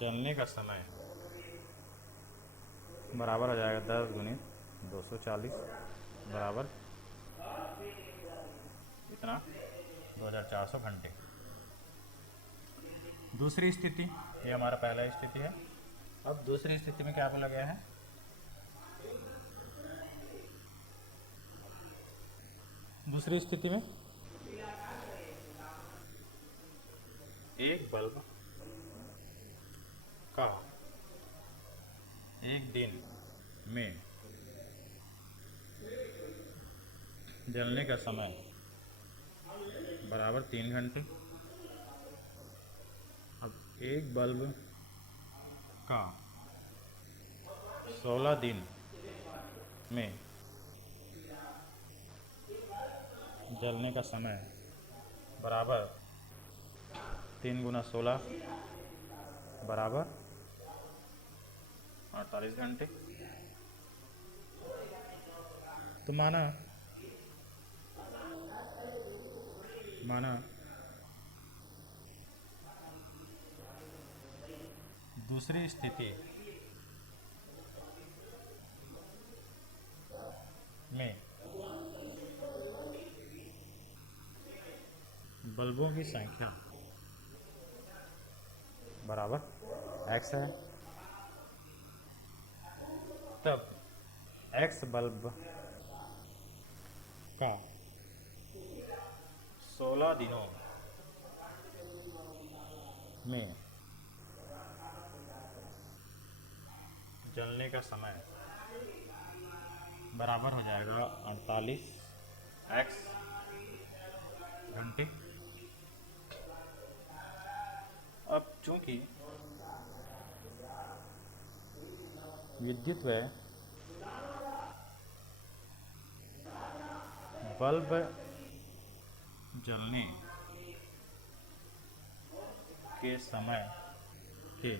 जलने का समय बराबर हो जाएगा 10 × 240 बराबर इतना 2400 घंटे। दूसरी स्थिति, ये हमारा पहला स्थिति है। अब दूसरी स्थिति में क्या बोला गया है, दूसरी स्थिति में एक बल्ब का एक दिन में जलने का समय बराबर 3 घंटे। अब एक बल्ब का 16 दिन में जलने का समय बराबर 3 × 16 बराबर 48 घंटे। तो माना दूसरी स्थिति में बल्बों की संख्या बराबर x है, तब x बल्ब का 16 दिनों में जलने का समय बराबर हो जाएगा 48x घंटे। अब चूंकि विद्युत व्यय बल्ब जलने के समय के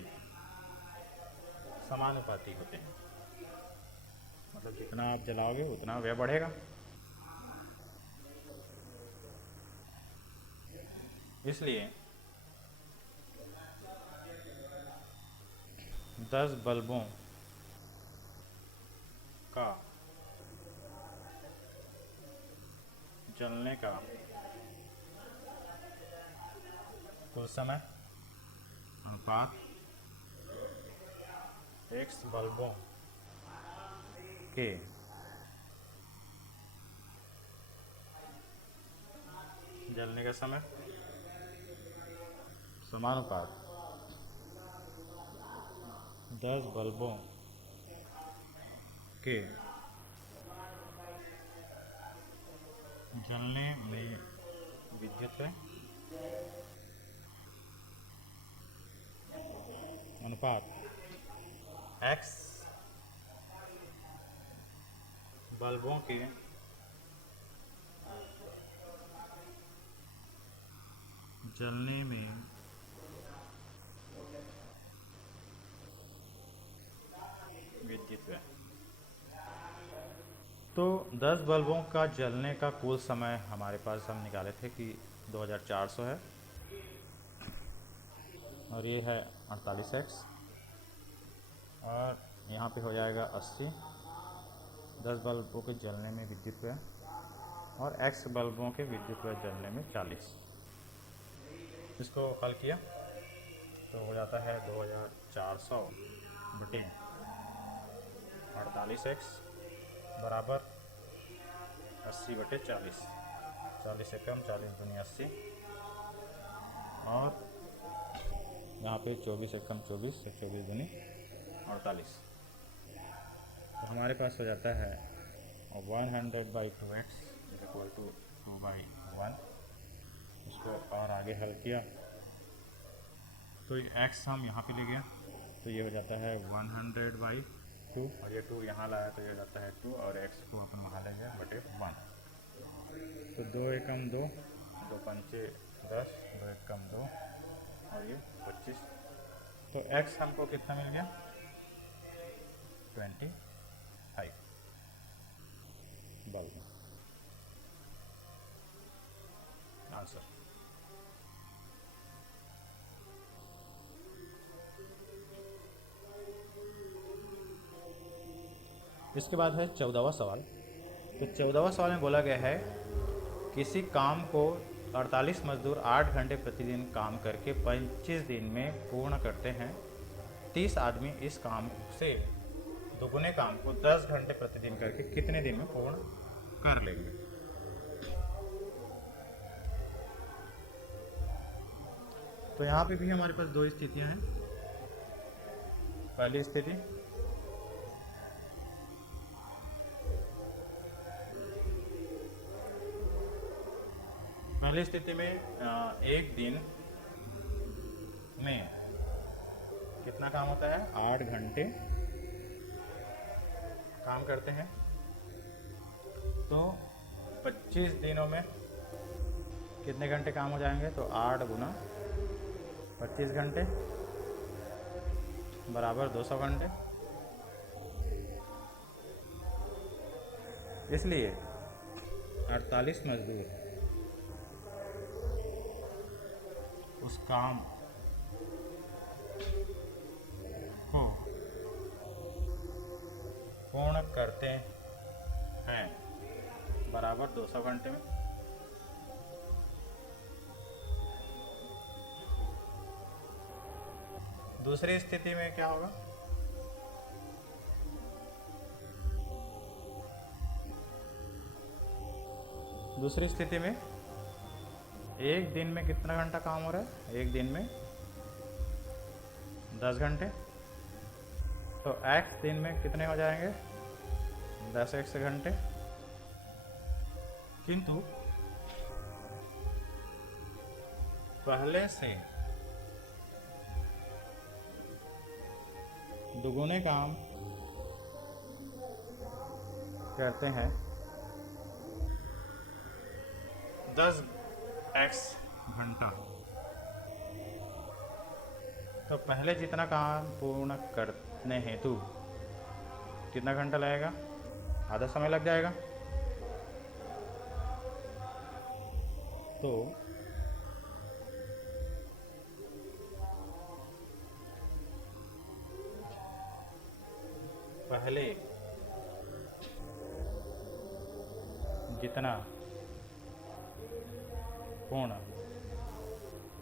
समानुपाती होते हैं, मतलब जितना आप जलाओगे उतना व्यय बढ़ेगा। इसलिए 10 बल्बों का जलने का कुल समय अनुपात एक्स बल्बों के जलने का समय समानुपात 10 बल्बों के जलने में विद्युत अनुपात x बल्बों के जलने में विद्युत। तो 10 बल्बों का जलने का कुल समय हमारे पास हम निकाले थे कि 2400 है और ये है 48x और यहाँ पे हो जाएगा 80। 10 बल्बों के जलने में विद्युत व्यय और x बल्बों के विद्युत व्यय जलने में 40। इसको हल किया तो हो जाता है 2400 बटे 48x बराबर 80 बटे 40। 40 से कम 40 दूनी 80 और यहाँ पे 24 से कम 24 से 24 दूनी 48। तो हमारे पास हो जाता है 100/2x इक्वल टू 2/1। इसको और आगे हल किया तो x हम यहाँ पे ले गया तो ये हो जाता है 100/2 और ये 2 यहाँ लाया तो ये हो जाता है 2 और x को अपन वहाँ ले गया बटे 1। तो 2 एकम 2, 2 पंचे 10, 2 एकम 2 और ये 25। तो x हमको कितना मिल गया 25 बल्ब आंसर। इसके बाद है 14वां सवाल। तो 14वां सवाल में बोला गया है किसी काम को 48 मजदूर 8 घंटे प्रतिदिन काम करके 25 दिन में पूर्ण करते हैं। 30 आदमी इस काम से दोगुने काम को 10 घंटे प्रतिदिन करके कितने दिन में पूर्ण कर लेंगे। तो यहाँ पे भी हमारे पास दो स्थितियां हैं। पहली स्थिति में एक दिन में कितना काम होता है 8 घंटे काम करते हैं। तो 25 दिनों में कितने घंटे काम हो जाएंगे तो 8 गुना 25 घंटे बराबर 200 घंटे। इसलिए 48 मजदूर उस काम को पूर्ण करते हैं बराबर 200 घंटे में। दूसरी स्थिति में क्या होगा दूसरी स्थिति में एक दिन में कितना घंटा काम हो रहा है एक दिन में 10 घंटे। तो x दिन में कितने हो जाएंगे 10x घंटे। किंतु पहले से दुगुने काम करते हैं 10x घंटा। तो पहले जितना काम पूर्ण करने हेतु कितना घंटा लगेगा आधा समय लग जाएगा। तो पहले जितना पूर्ण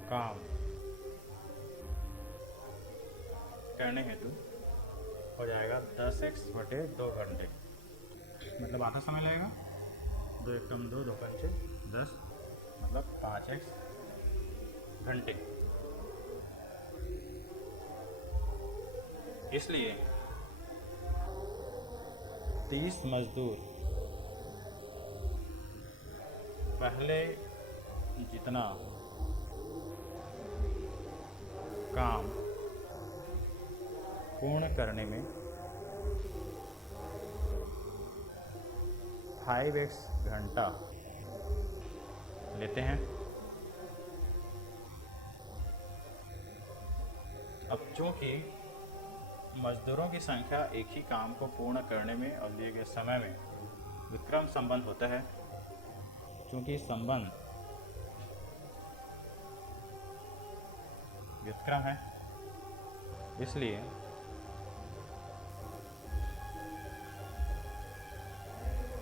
काम करने हेतु हो जाएगा 10x/2 घंटे, मतलब आधा समय लगेगा। 2 एकम 2, 2 पंचे 10, मतलब 5x घंटे। इसलिए 30 मजदूर पहले जितना काम पूर्ण करने में 5x घंटा लेते हैं। अब चूंकि मजदूरों की संख्या एक ही काम को पूर्ण करने में और दिए गए समय में विक्रम संबंध होता है, चूंकि संबंध व्युत्क्रम है, इसलिए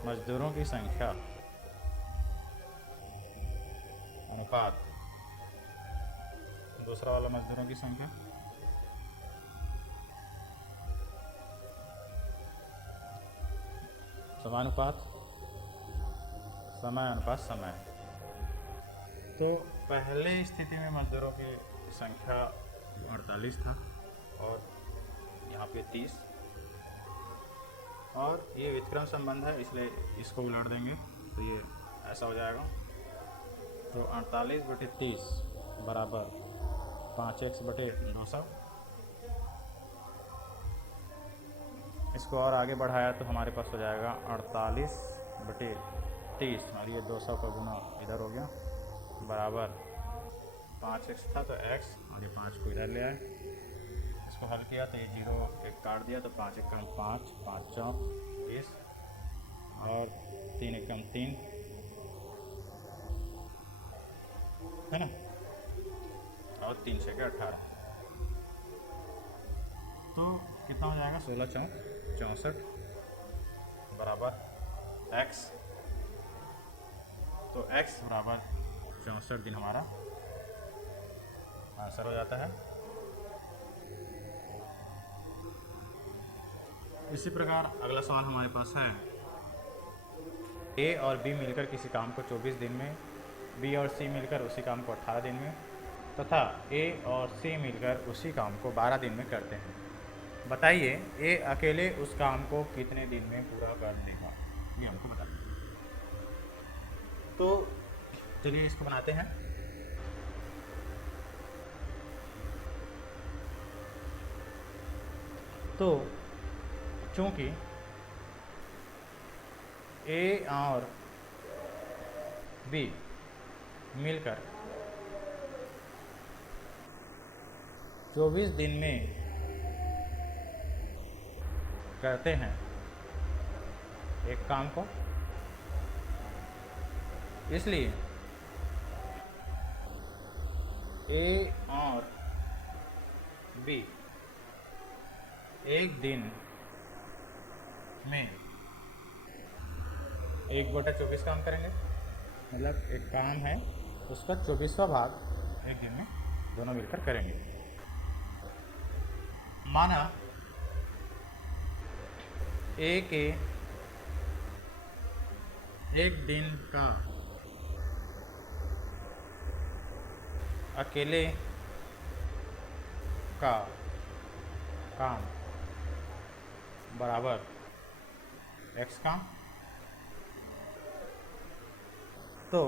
मजदूरों की संख्या अनुपात दूसरा वाला मजदूरों की संख्या समानुपात समय अनुपात समय। तो पहले स्थिति में मजदूरों की संख्या 48 था और यहाँ पे 30, और ये व्युत्क्रम संबंध है इसलिए इसको उलट देंगे तो ये ऐसा हो जाएगा। तो 48/30 बराबर 5x/200। इसको और आगे बढ़ाया तो हमारे पास हो जाएगा 48/30, और ये 200 का गुना इधर हो गया बराबर 5x था तो x, और ये 5 को इधर ले आए। इसको हल किया तो ये 0 1 काट दिया तो 5 एकम 5, 5 चौक 20, और 3 एकम 3 है ना, और 3 छः 18, तो कितना हो जाएगा 16 चौक 64 बराबर x। तो x बराबर 64 दिन हमारा आंसर हो जाता है। इसी प्रकार अगला सवाल हमारे पास है, A और B मिलकर किसी काम को 24 दिन में, B और C मिलकर उसी काम को 18 दिन में, तथा A और C मिलकर उसी काम को 12 दिन में करते हैं। बताइए A अकेले उस काम को कितने दिन में पूरा कर देगा, ये हमको बता दें। तो चलिए इसको बनाते हैं। तो चूंकि A और B मिलकर 24 दिन में करते हैं एक काम को, इसलिए A और B एक दिन में 1/24 काम करेंगे, मतलब एक काम है उसका 24वां भाग एक दिन में दोनों मिलकर करेंगे। माना A के एक दिन का अकेले का काम बराबर x काम, तो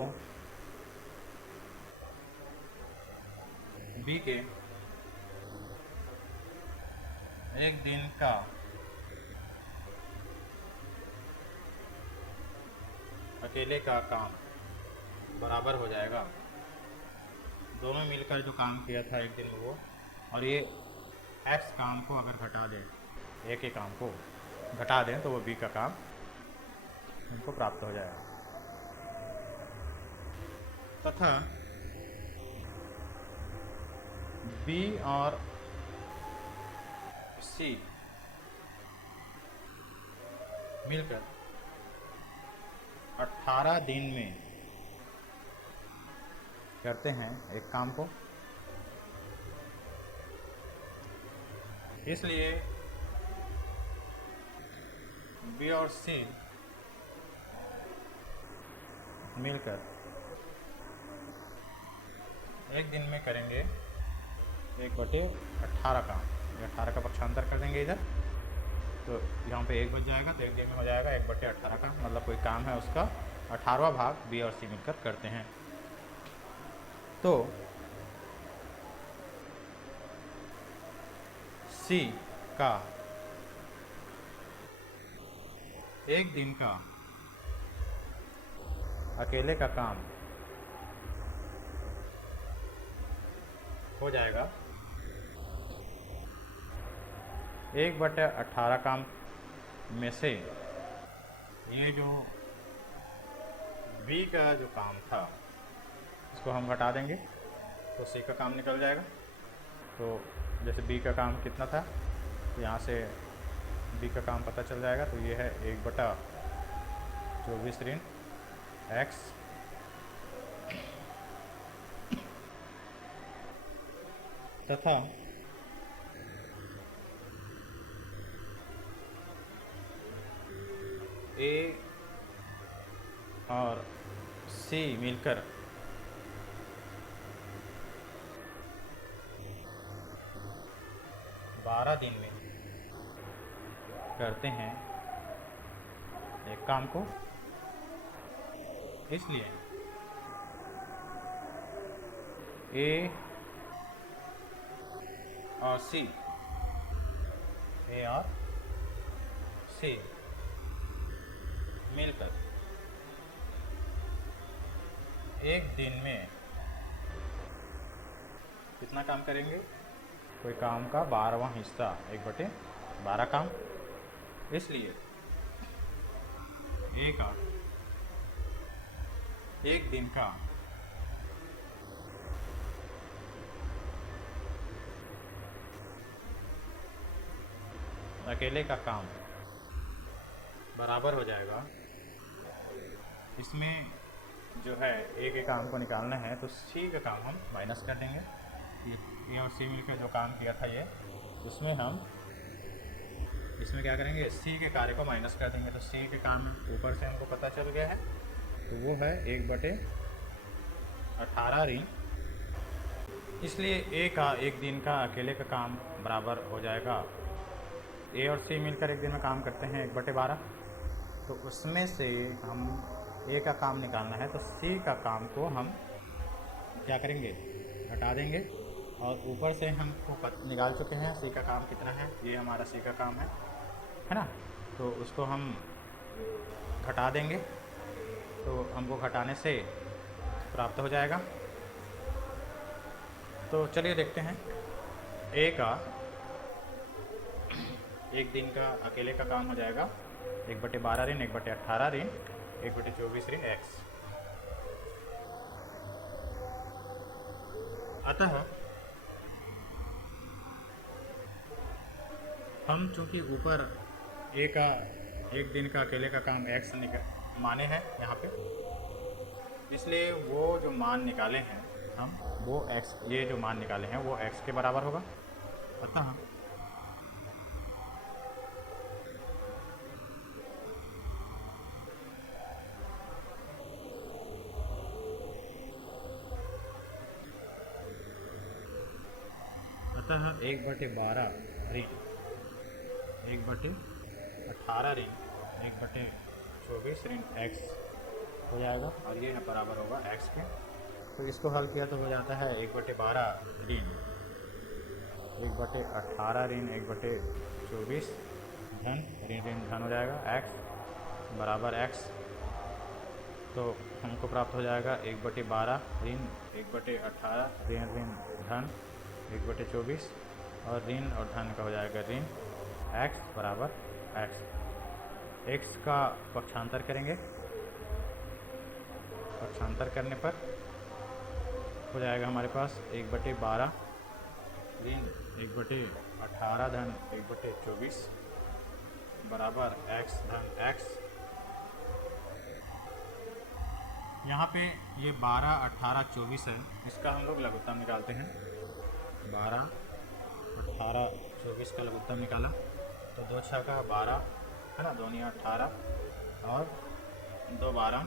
B के एक दिन का अकेले का काम बराबर हो जाएगा दोनों मिलकर जो काम किया था एक दिन में वो, और ये x काम को अगर घटा दें, A के काम को घटा दें तो वो B का काम उनको प्राप्त हो जाएगा। तथा B और C मिलकर 18 दिन में करते हैं एक काम को, इसलिए बी और सी मिलकर एक दिन में करेंगे 1/18 काम। ये 18 का पक्षांतर कर देंगे इधर, तो यहाँ पे 1 बच जाएगा, तो एक दिन में हो जाएगा 1/18 का, मतलब कोई काम है उसका 18वां भाग बी और सी मिलकर करते हैं। तो सी का एक दिन का अकेले का काम हो जाएगा 1/18 काम में से ये जो बी का जो काम था इसको हम घटा देंगे, तो सी का काम निकल जाएगा। तो जैसे बी का काम कितना था, तो यहाँ से बी का काम पता चल जाएगा, तो ये है 1/24 ऋण एक्स तथा ए और सी मिलकर बारह दिन में करते हैं एक काम को, इसलिए ए और सी मिलकर एक दिन में कितना काम करेंगे, कोई काम का 12वां हिस्सा 1/12 काम, इसलिए ए का एक दिन का अकेले का काम बराबर हो जाएगा, इसमें जो है ए के काम को निकालना है तो सी का काम हम माइनस कर देंगे। ए और सी मिलकर जो काम किया था ये, उसमें हम इसमें क्या करेंगे, सी के कार्य को माइनस कर देंगे। तो सी के काम ऊपर से हमको पता चल गया है, तो वो है 1/18 ऋण, इसलिए ए का एक दिन का अकेले का काम बराबर हो जाएगा, ए और सी मिलकर एक दिन में काम करते हैं 1/12, तो उसमें से हम ए का काम निकालना है, तो सी का काम को हम क्या करेंगे, हटा देंगे, और ऊपर से हमको निकाल चुके हैं सी का काम कितना है, ये हमारा सी का काम है ना, तो उसको हम घटा देंगे, तो हमको घटाने से प्राप्त हो जाएगा। तो चलिए देखते हैं, ए का एक दिन का अकेले का काम हो जाएगा 1/12 ऋण 1/18 ऋण 1/24 ऋण एक्स। अतः हम चूंकि ऊपर ए का एक दिन का अकेले का काम एक्स माने हैं यहाँ पे, इसलिए वो जो मान निकाले हैं हम, वो एक्स, ये जो मान निकाले हैं वो एक्स के बराबर होगा। अतः अतः 1/12 ऋण 1/18 ऋण 1/24 ऋण एक्स हो जाएगा, और ये बराबर होगा एक्स के। तो इसको हल किया तो हो जाता है 1/12 ऋण 1/18 ऋण 1/24 धन ऋण ऋण धन हो जाएगा एक्स बराबर एक्स। तो हमको प्राप्त हो जाएगा 1/12 ऋण 1/18 ऋण ऋण धन 1/24, और ऋण और धन का हो जाएगा ऋण एक्स बराबर एक्स। एक्स का पक्षांतर करेंगे, पक्षांतर करने पर हो जाएगा हमारे पास 1/12 ऋण 1/18 धन 1/24 बराबर एक्स धन एक्स। यहाँ पे ये 12, 18, 24 है, इसका हम लोग लघुत्तम निकालते हैं। 12, 18, 24 का लघुत्तम निकाला तो 2 × 6 = 12, है ना, 2 × 18 और 2 12,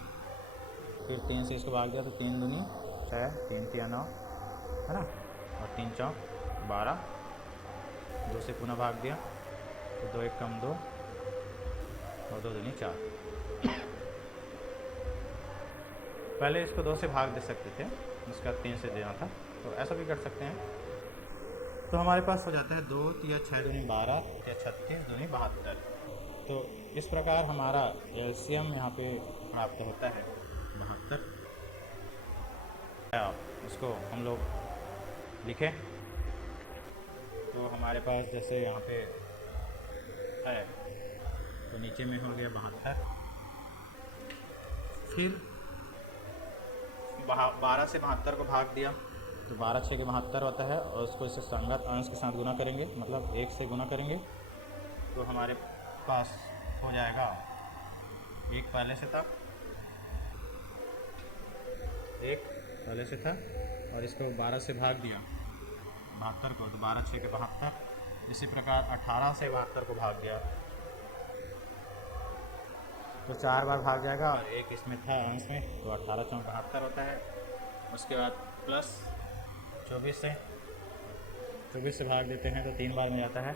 फिर 3 से इसको भाग दिया तो 3 दूनी 6, 3 3 9, है ना, और 3 4 12, 2 से पुनः भाग दिया तो 2 1 कम 2 और 2 दूनी 4। पहले इसको 2 से भाग दे सकते थे, उसका 3 से देना था, तो ऐसा भी कर सकते हैं। तो हमारे पास हो जाता है 2 या 6 दूनी 12 या 36 दूनी 72। तो इस प्रकार हमारा एलसीएम यहाँ पे प्राप्त होता है 72। उसको हम लोग लिखें तो हमारे पास जैसे यहाँ पे है तो नीचे में हो गया 72, फिर 12 से 72 को भाग दिया तो 12 6 के 72 होता है, और उसको इससे संगत अंश के साथ गुना करेंगे, मतलब 1 से गुना करेंगे तो हमारे पास हो जाएगा 1 पहले से था, 1 पहले से था, और इसको 12 से भाग दिया 72 को तो 12 6 के 72। इसी प्रकार 18 से 72 को भाग दिया तो 4 बार भाग जाएगा, और 1 इसमें था अंश में तो 18 × 72 होता है। उसके बाद प्लस 24 से भाग देते हैं तो 3 बार में जाता है,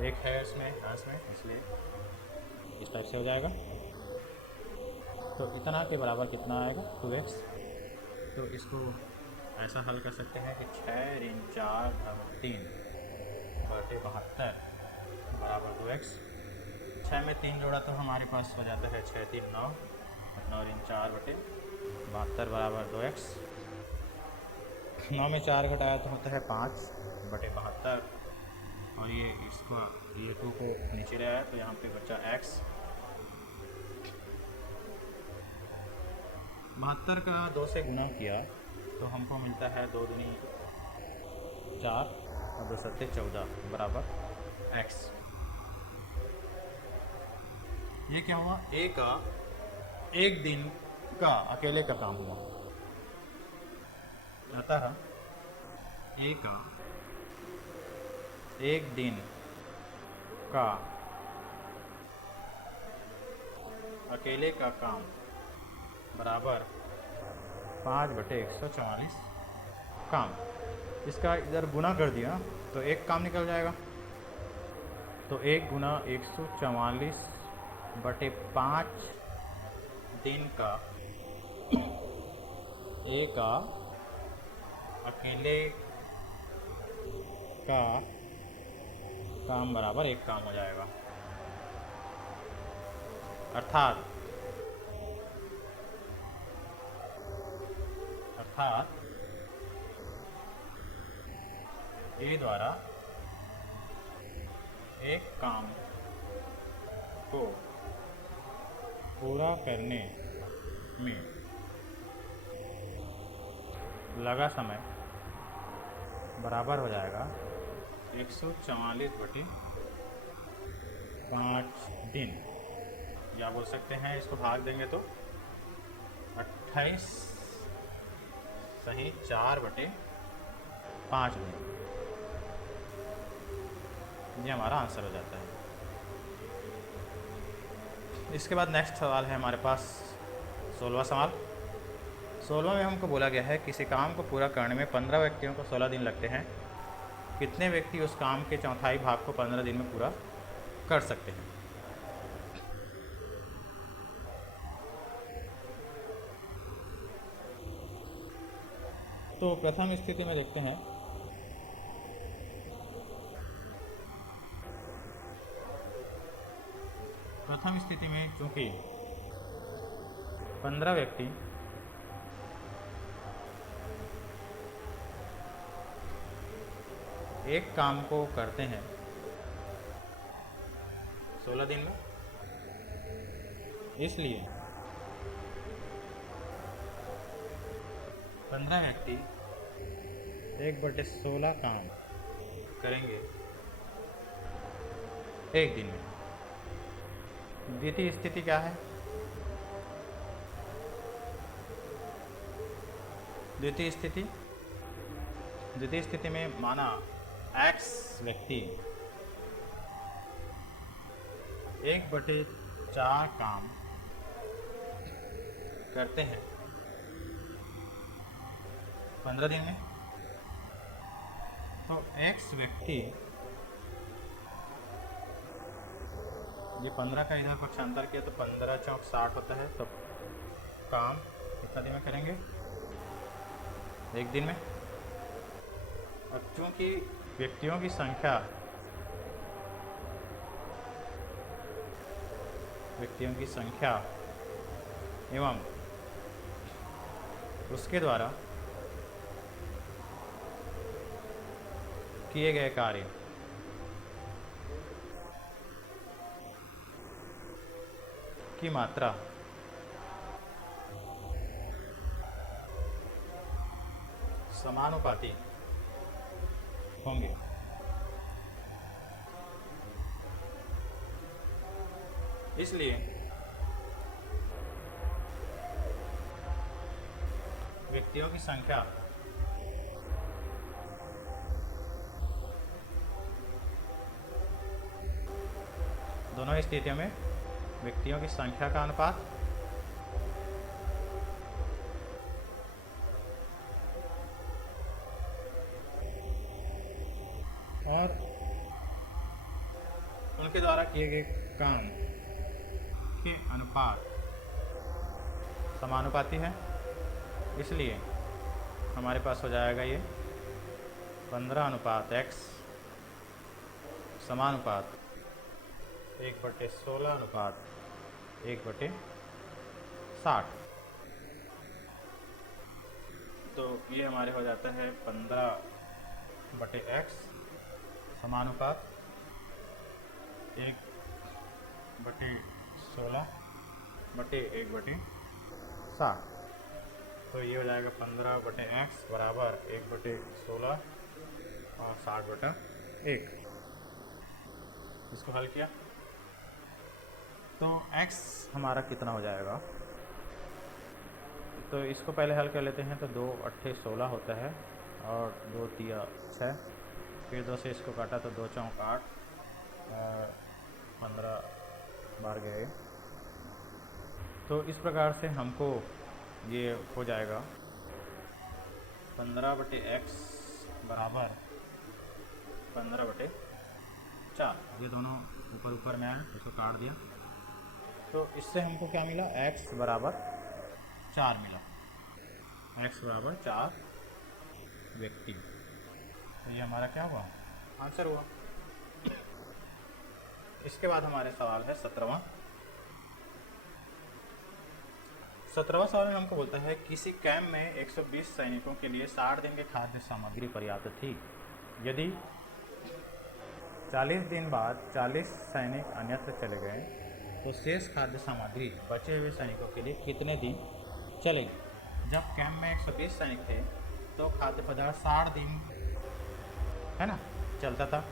1 है इसमें अंश में, इसलिए इस टाइप से हो जाएगा। तो इतना के बराबर कितना आएगा 2x। तो इसको ऐसा हल कर सकते हैं कि 6 ऋण 4 बराबर 3 बटे 72 बराबर 2x। 6 में 3 जोड़ा तो हमारे पास हो जाता है 6 3 9, 9 ऋण 4 बटे 72 बराबर 2x। 9 में 4 घटाया तो होता है 5 बटे 72, और ये इसको ये 2 को नीचे ले आया तो यहाँ पे बचा x। 72 का 2 से गुना किया तो हमको मिलता है 2 दूनी 4 और 2 सत्ते 14 बराबर x। ये क्या हुआ, ए का एक दिन का अकेले का काम हुआ, अतः ए का एक दिन का अकेले का काम बराबर 5/144 काम। इसका इधर गुना कर दिया तो एक काम निकल जाएगा, तो 1 गुना 144/5 दिन का ए का अकेले का काम बराबर 1 काम हो जाएगा। अर्थात ए द्वारा एक काम को पूरा करने में लगा समय बराबर हो जाएगा 144/5 दिन, या बोल सकते हैं इसको भाग देंगे तो 28 सही 4/5 दिन। ये हमारा आंसर हो जाता है। इसके बाद नेक्स्ट सवाल है हमारे पास 16वां सवाल। 16वां में हमको बोला गया है किसी काम को पूरा करने में 15 व्यक्तियों को 16 दिन लगते हैं, कितने व्यक्ति उस काम के चौथाई भाग को 15 दिन में पूरा कर सकते हैं। तो प्रथम स्थिति में देखते हैं, प्रथम स्थिति में चूंकि 15 व्यक्ति एक काम को करते हैं 16 दिन में, इसलिए 15 व्यक्ति 1/16 काम करेंगे एक दिन में। द्वितीय स्थिति क्या है, द्वितीय स्थिति में माना x व्यक्ति 1/4 काम करते हैं 15 दिन में, तो X व्यक्ति, ये 15 का इधर पक्षांतर किया तो 15 चौक 60 होता है, तो काम कितना दिन में करेंगे? 1 दिन में। अब चूंकि व्यक्तियों की संख्या एवं उसके द्वारा किए गए कार्य की मात्रा समानुपाती होंगे। इसलिए व्यक्तियों की संख्या दोनों स्थितियों में व्यक्तियों की संख्या का अनुपात और उनके द्वारा किए गए काम के अनुपात समानुपाती है। इसलिए हमारे पास हो जाएगा ये 15:x समानुपात 1/16:1/60। तो ये हमारे हो जाता है 15/x समानुपात 1/16/1/60। तो ये हो जाएगा 15/x बराबर 1/16 और 60/1। इसको हल किया तो x हमारा कितना हो जाएगा? तो इसको पहले हल कर लेते हैं। तो 2 8 16 होता है और 2 3 6, फिर 2 से इसको काटा तो 2 चौक 8, 15 बार गए। तो इस प्रकार से हमको ये हो जाएगा 15/x बराबर 15/4। ये दोनों ऊपर में आए, इसको काट दिया तो इससे हमको क्या मिला? x बराबर 4 मिला। x बराबर 4 व्यक्ति। तो ये हमारा क्या हुआ? आंसर हुआ। इसके बाद हमारे सवाल है 17वां। 17वां सवाल में हमको बोलता है किसी कैंप में 120 सैनिकों के लिए 60 दिन की खाद्य सामग्री पर्याप्त थी। यदि 40 दिन बाद 40 सैनिक अन्यत्र चले गए तो शेष खाद्य सामग्री बचे हुए सैनिकों के लिए कितने दिन चलेगी? जब कैंप में 120 सैनिक थे तो खाद्य पदार्थ 60 दिन है ना चलता था।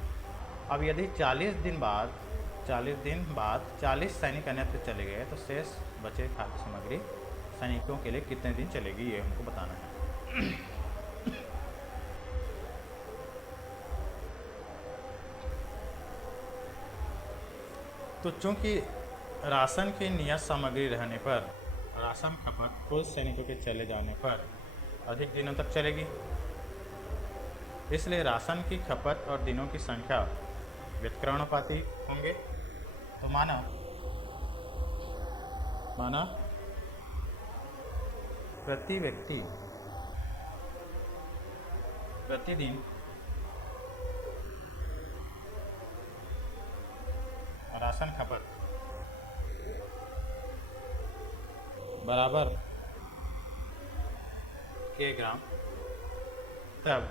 अब यदि 40 दिन बाद 40 सैनिक अन्यत्र चले गए तो शेष बचे खाद्य सामग्री सैनिकों के लिए कितने दिन चलेगी, ये हमको बताना है। तो चूंकि राशन की नियत सामग्री रहने पर राशन खपत कुल सैनिकों के चले जाने पर अधिक दिनों तक चलेगी, इसलिए राशन की खपत और दिनों की संख्या व्युत्क्रमानुपाती होंगे। तो माना प्रति व्यक्ति प्रतिदिन राशन खपत बराबर के ग्राम, तब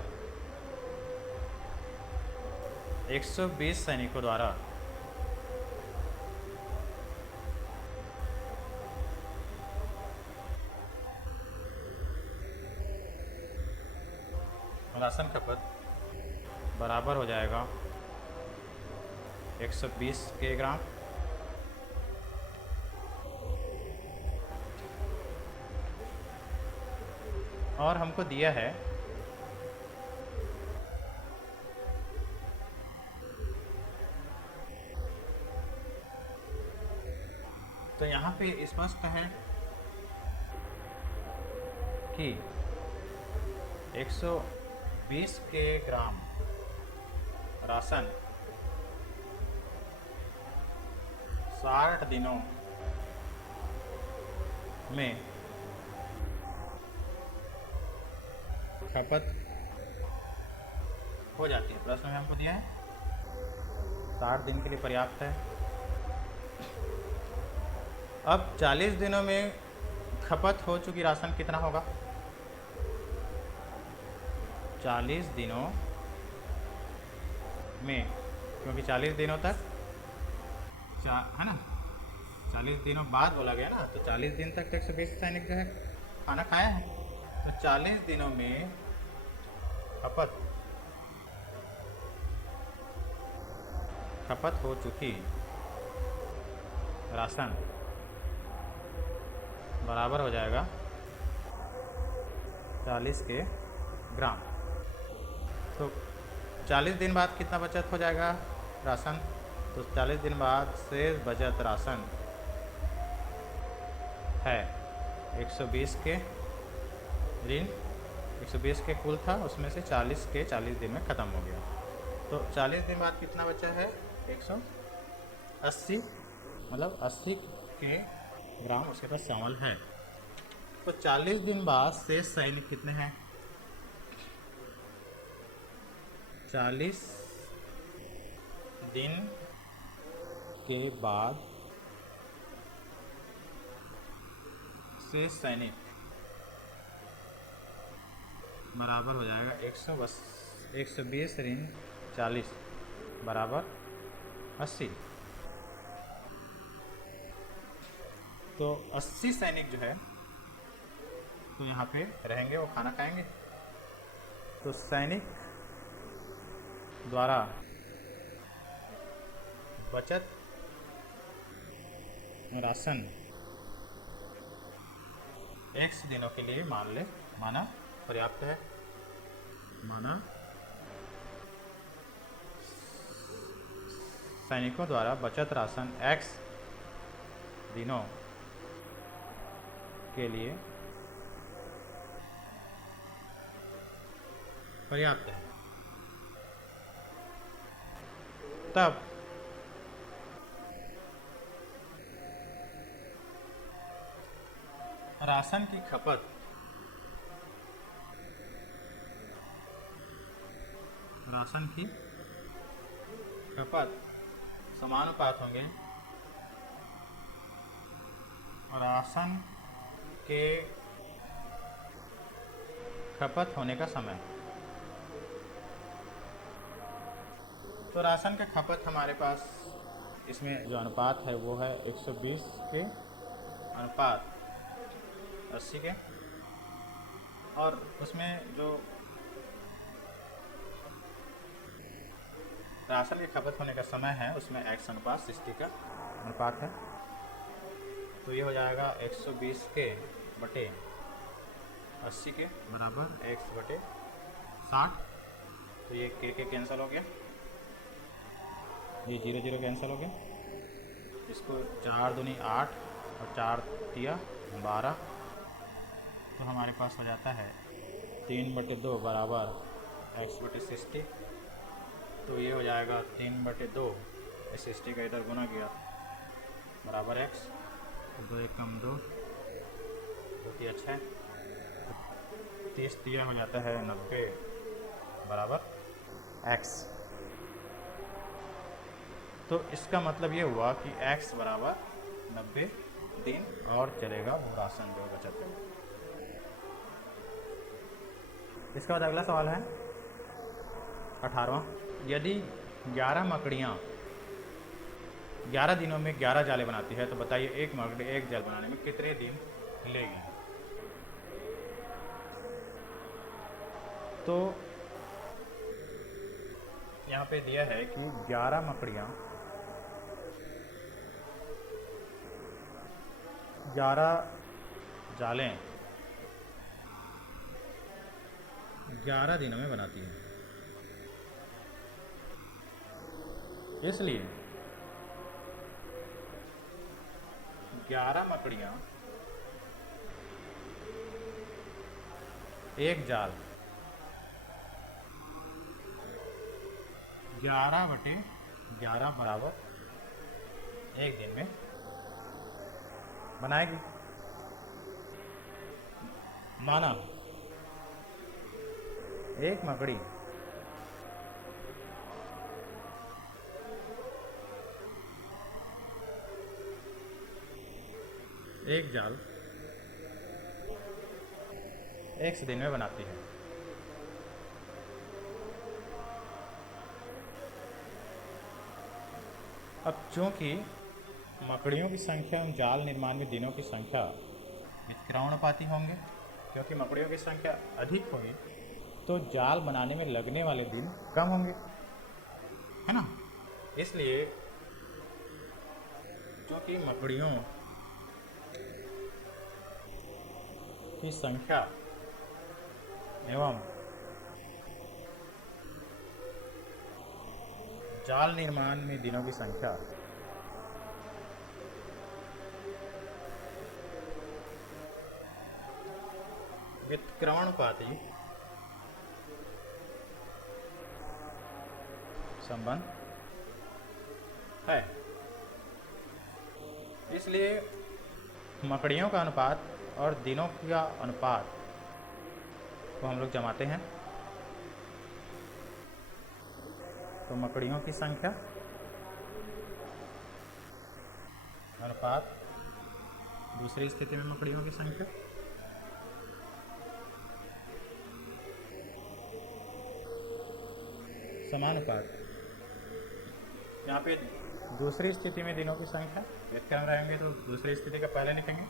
120 सैनिकों द्वारा राशन खपत बराबर हो जाएगा 120 के ग्राम। और हमको दिया है पे स्पष्ट है कि 120 के ग्राम राशन 60 दिनों में खपत हो जाती है। प्रश्न में हमको दिया है 60 दिन के लिए पर्याप्त है। अब 40 दिनों में खपत हो चुकी राशन कितना होगा? 40 दिनों में, क्योंकि 40 दिनों तक है ना, 40 दिनों बाद बोला गया ना, तो 40 दिन तक तो 120 सैनिक जो है खाना खाया है। तो 40 दिनों में खपत हो चुकी राशन बराबर हो जाएगा 40 के ग्राम। तो 40 दिन बाद कितना बचत हो जाएगा राशन? तो 40 दिन बाद शेष बचत राशन है 120 के ऋण 120 के कुल था, उसमें से 40 के 40 दिन में ख़त्म हो गया। तो 40 दिन बाद कितना बचा है? 180, मतलब 80 के ग्राम उसके पास चावल है। तो 40 दिन बाद शेष सैनिक कितने हैं? 40 दिन के बाद शेष सैनिक बराबर हो जाएगा 120 ऋण 40 बराबर 80। तो 80 सैनिक जो है तो यहाँ पे रहेंगे, वो खाना खाएंगे। तो सैनिक द्वारा बचत राशन X दिनों के लिए माना पर्याप्त है। माना सैनिकों द्वारा बचत राशन X दिनों के लिए पर्याप्त है। तब राशन की खपत समानुपात होंगे राशन के खपत होने का समय। तो राशन का खपत हमारे पास इसमें जो अनुपात है वो है 120 के अनुपात 80 के, और उसमें जो राशन की खपत होने का समय है उसमें x अनुपात 60 का अनुपात है। तो ये हो जाएगा 120 के बटे 80 के बराबर x बटे 60। तो ये के कैंसिल हो गया, ये 0 0 कैंसिल हो गया। इसको 4 दूनी 8 और 4 तिया 12, तो हमारे पास हो जाता है 3/2 बराबर x बटे 60। तो ये हो जाएगा 3/2, 60 का इधर गुना किया बराबर x, 2 1 कम 2, 2 3 6, 30 तिया हो जाता है 90 बराबर x। तो इसका मतलब ये हुआ कि x बराबर 90 दिन और चलेगा वो राशन जो बचत है। इसके बाद अगला सवाल है 18वां। यदि 11 मकड़ियाँ 11 दिनों में 11 जाले बनाती है तो बताइए एक मकड़ी एक जाल बनाने में कितने दिन लेगी? तो यहाँ पे दिया है कि 11 मकड़ियाँ 11 जालें 11 दिनों में बनाती हैं। इसलिए 11 मकड़ियाँ एक जाल 11/11 बराबर एक दिन में बनाएगी। माना एक मकड़ी एक जाल 1 दिन में बनाती है। अब चूंकि मकड़ियों की संख्या उन जाल निर्माण में दिनों की संख्या व्युत्क्रमानुपाती होंगे, क्योंकि मकड़ियों की संख्या अधिक होगी तो जाल बनाने में लगने वाले दिन कम होंगे, है ना। इसलिए क्योंकि मकड़ियों की संख्या एवं जाल निर्माण में दिनों की संख्या व्युत्क्रमानुपाती संबंध है। इसलिए मकड़ियों का अनुपात और दिनों का अनुपात को हम लोग जमाते हैं तो मकड़ियों की संख्या अनुपात दूसरी स्थिति में मकड़ियों की संख्या समानुपात। यहाँ पे दूसरी स्थिति में दिनों की संख्या व्युत्क्रम रहेंगे तो दूसरी स्थिति का पहले लिखेंगे,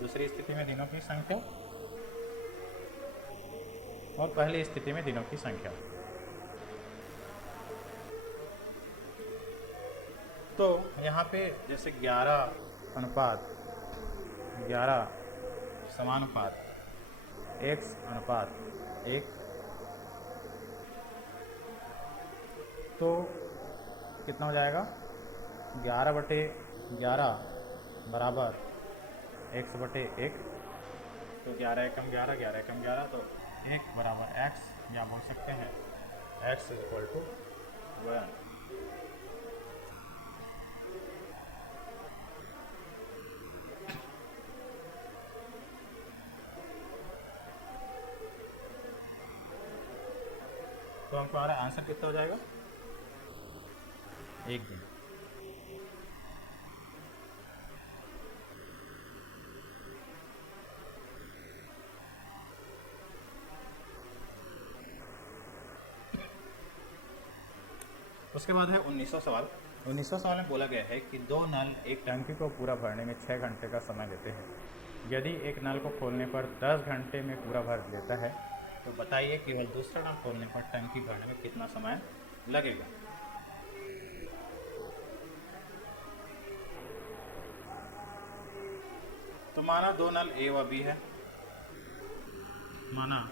दूसरी स्थिति में दिनों की संख्या और पहली स्थिति में दिनों की संख्या। तो यहाँ पे जैसे 11/11 समानुपात x/1, तो कितना हो जाएगा 11/11 बराबर x/1, तो 11 एकम 11, 11 एकम 11, तो 1 बराबर x, या बोल सकते हैं x = 1। तो हमको हमारा आंसर कितना हो जाएगा, एक दिन। उसके बाद है 19वां सवाल। 19वां सवाल में बोला गया है कि 2 नल एक टंकी को पूरा भरने में 6 घंटे का समय लेते हैं। यदि एक नल को खोलने पर 10 घंटे में पूरा भर लेता है तो बताइए केवल दूसरा नल खोलने पर टंकी भरने में कितना समय लगेगा। तो माना 2 नल ए व बी है, माना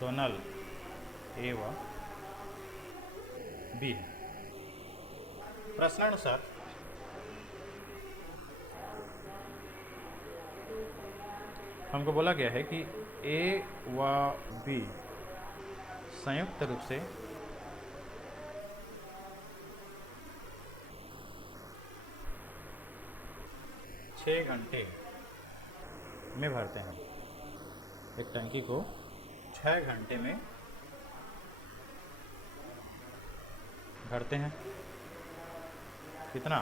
2 नल ए व बी है। प्रश्नानुसार हमको बोला गया है कि ए व बी संयुक्त रूप से छः घंटे में भरते हैं। एक टंकी को 6 घंटे में भरते हैं। कितना,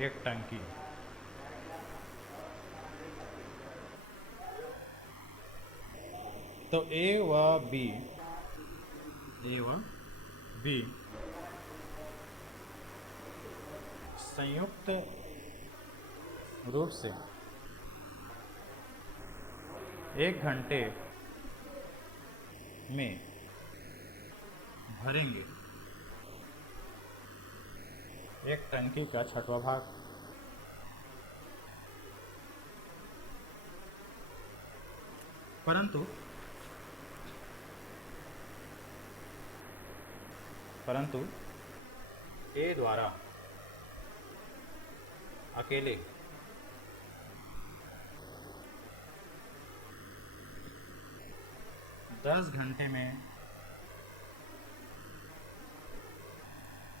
एक टंकी। तो ए व बी संयुक्त रूप से 1 घंटे में भरेंगे एक टंकी का 6वां भाग। परंतु ए द्वारा अकेले दस घंटे में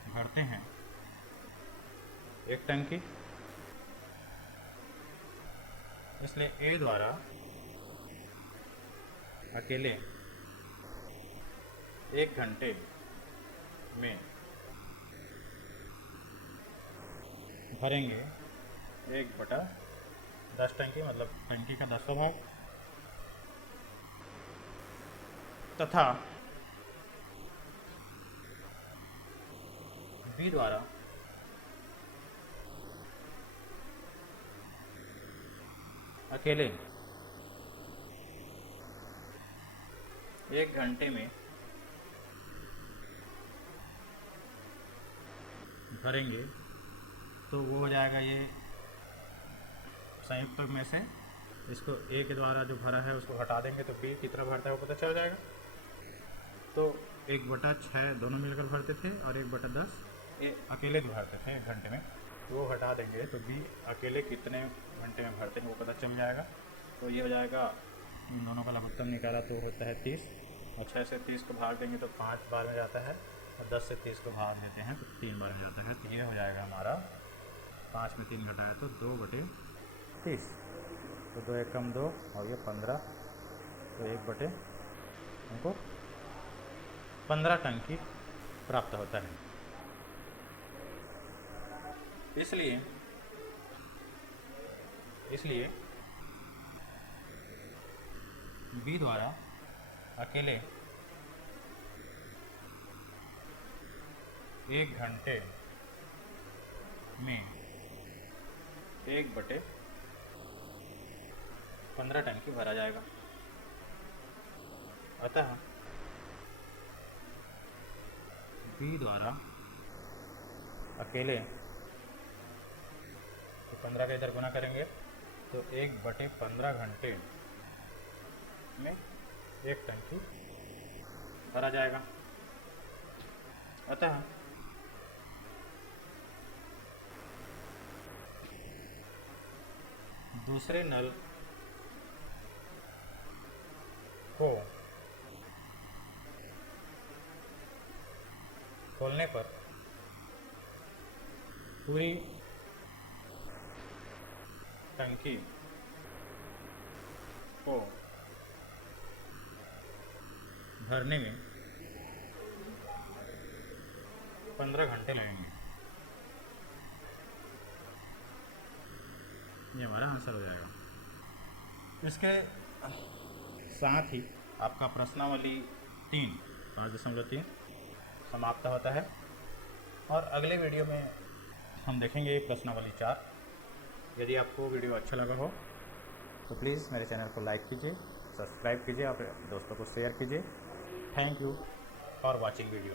भरते हैं एक टंकी, इसलिए ए द्वारा अकेले एक घंटे में भरेंगे 1/10 टंकी, मतलब टंकी का 10वां भाग, तथा बी द्वारा अकेले एक घंटे में भरेंगे, तो वो हो जाएगा ये संयुक्त में से इसको ए के द्वारा जो भरा है उसको हटा देंगे तो बी कितना भरता है वो पता चल जाएगा। तो 1/6 दोनों मिलकर भरते थे और 1/10 ये अकेले भरते थे एक घंटे में, तो वो हटा देंगे तो बी अकेले कितने घंटे में भरते हैं वो पता चल जाएगा। तो ये हो जाएगा, इन दोनों का लघुत्तम निकाला तो होता है 30, और 6 से 30 को भाग देंगे तो 5 बार में जाता है, और 10 से 30 को भाग देते हैं तो 3 बार में जाता है। तो ये हो जाएगा हमारा 5 में 3 घटाया तो 2/30, तो 2 एकम 2 और ये 15, तो 1/, हमको 15 टंकी प्राप्त होता है। इसलिए बी द्वारा अकेले एक घंटे में 1/15 टंकी भरा जाएगा। अतः बी द्वारा अकेले, तो 15 का इधर गुना करेंगे तो 1/15 घंटे में एक टंकी भरा जाएगा। अतः दूसरे नल को खोलने पर पूरी टंकी को भरने में 15 घंटे लगेंगे। ये हमारा आंसर हो जाएगा। इसके साथ ही आपका प्रश्नावली 3 5.3 समाप्त होता है, और अगले वीडियो में हम देखेंगे प्रश्नावली 4। यदि आपको वीडियो अच्छा लगा हो तो प्लीज़ मेरे चैनल को लाइक कीजिए, सब्सक्राइब कीजिए और दोस्तों को शेयर कीजिए। Thank you for watching video.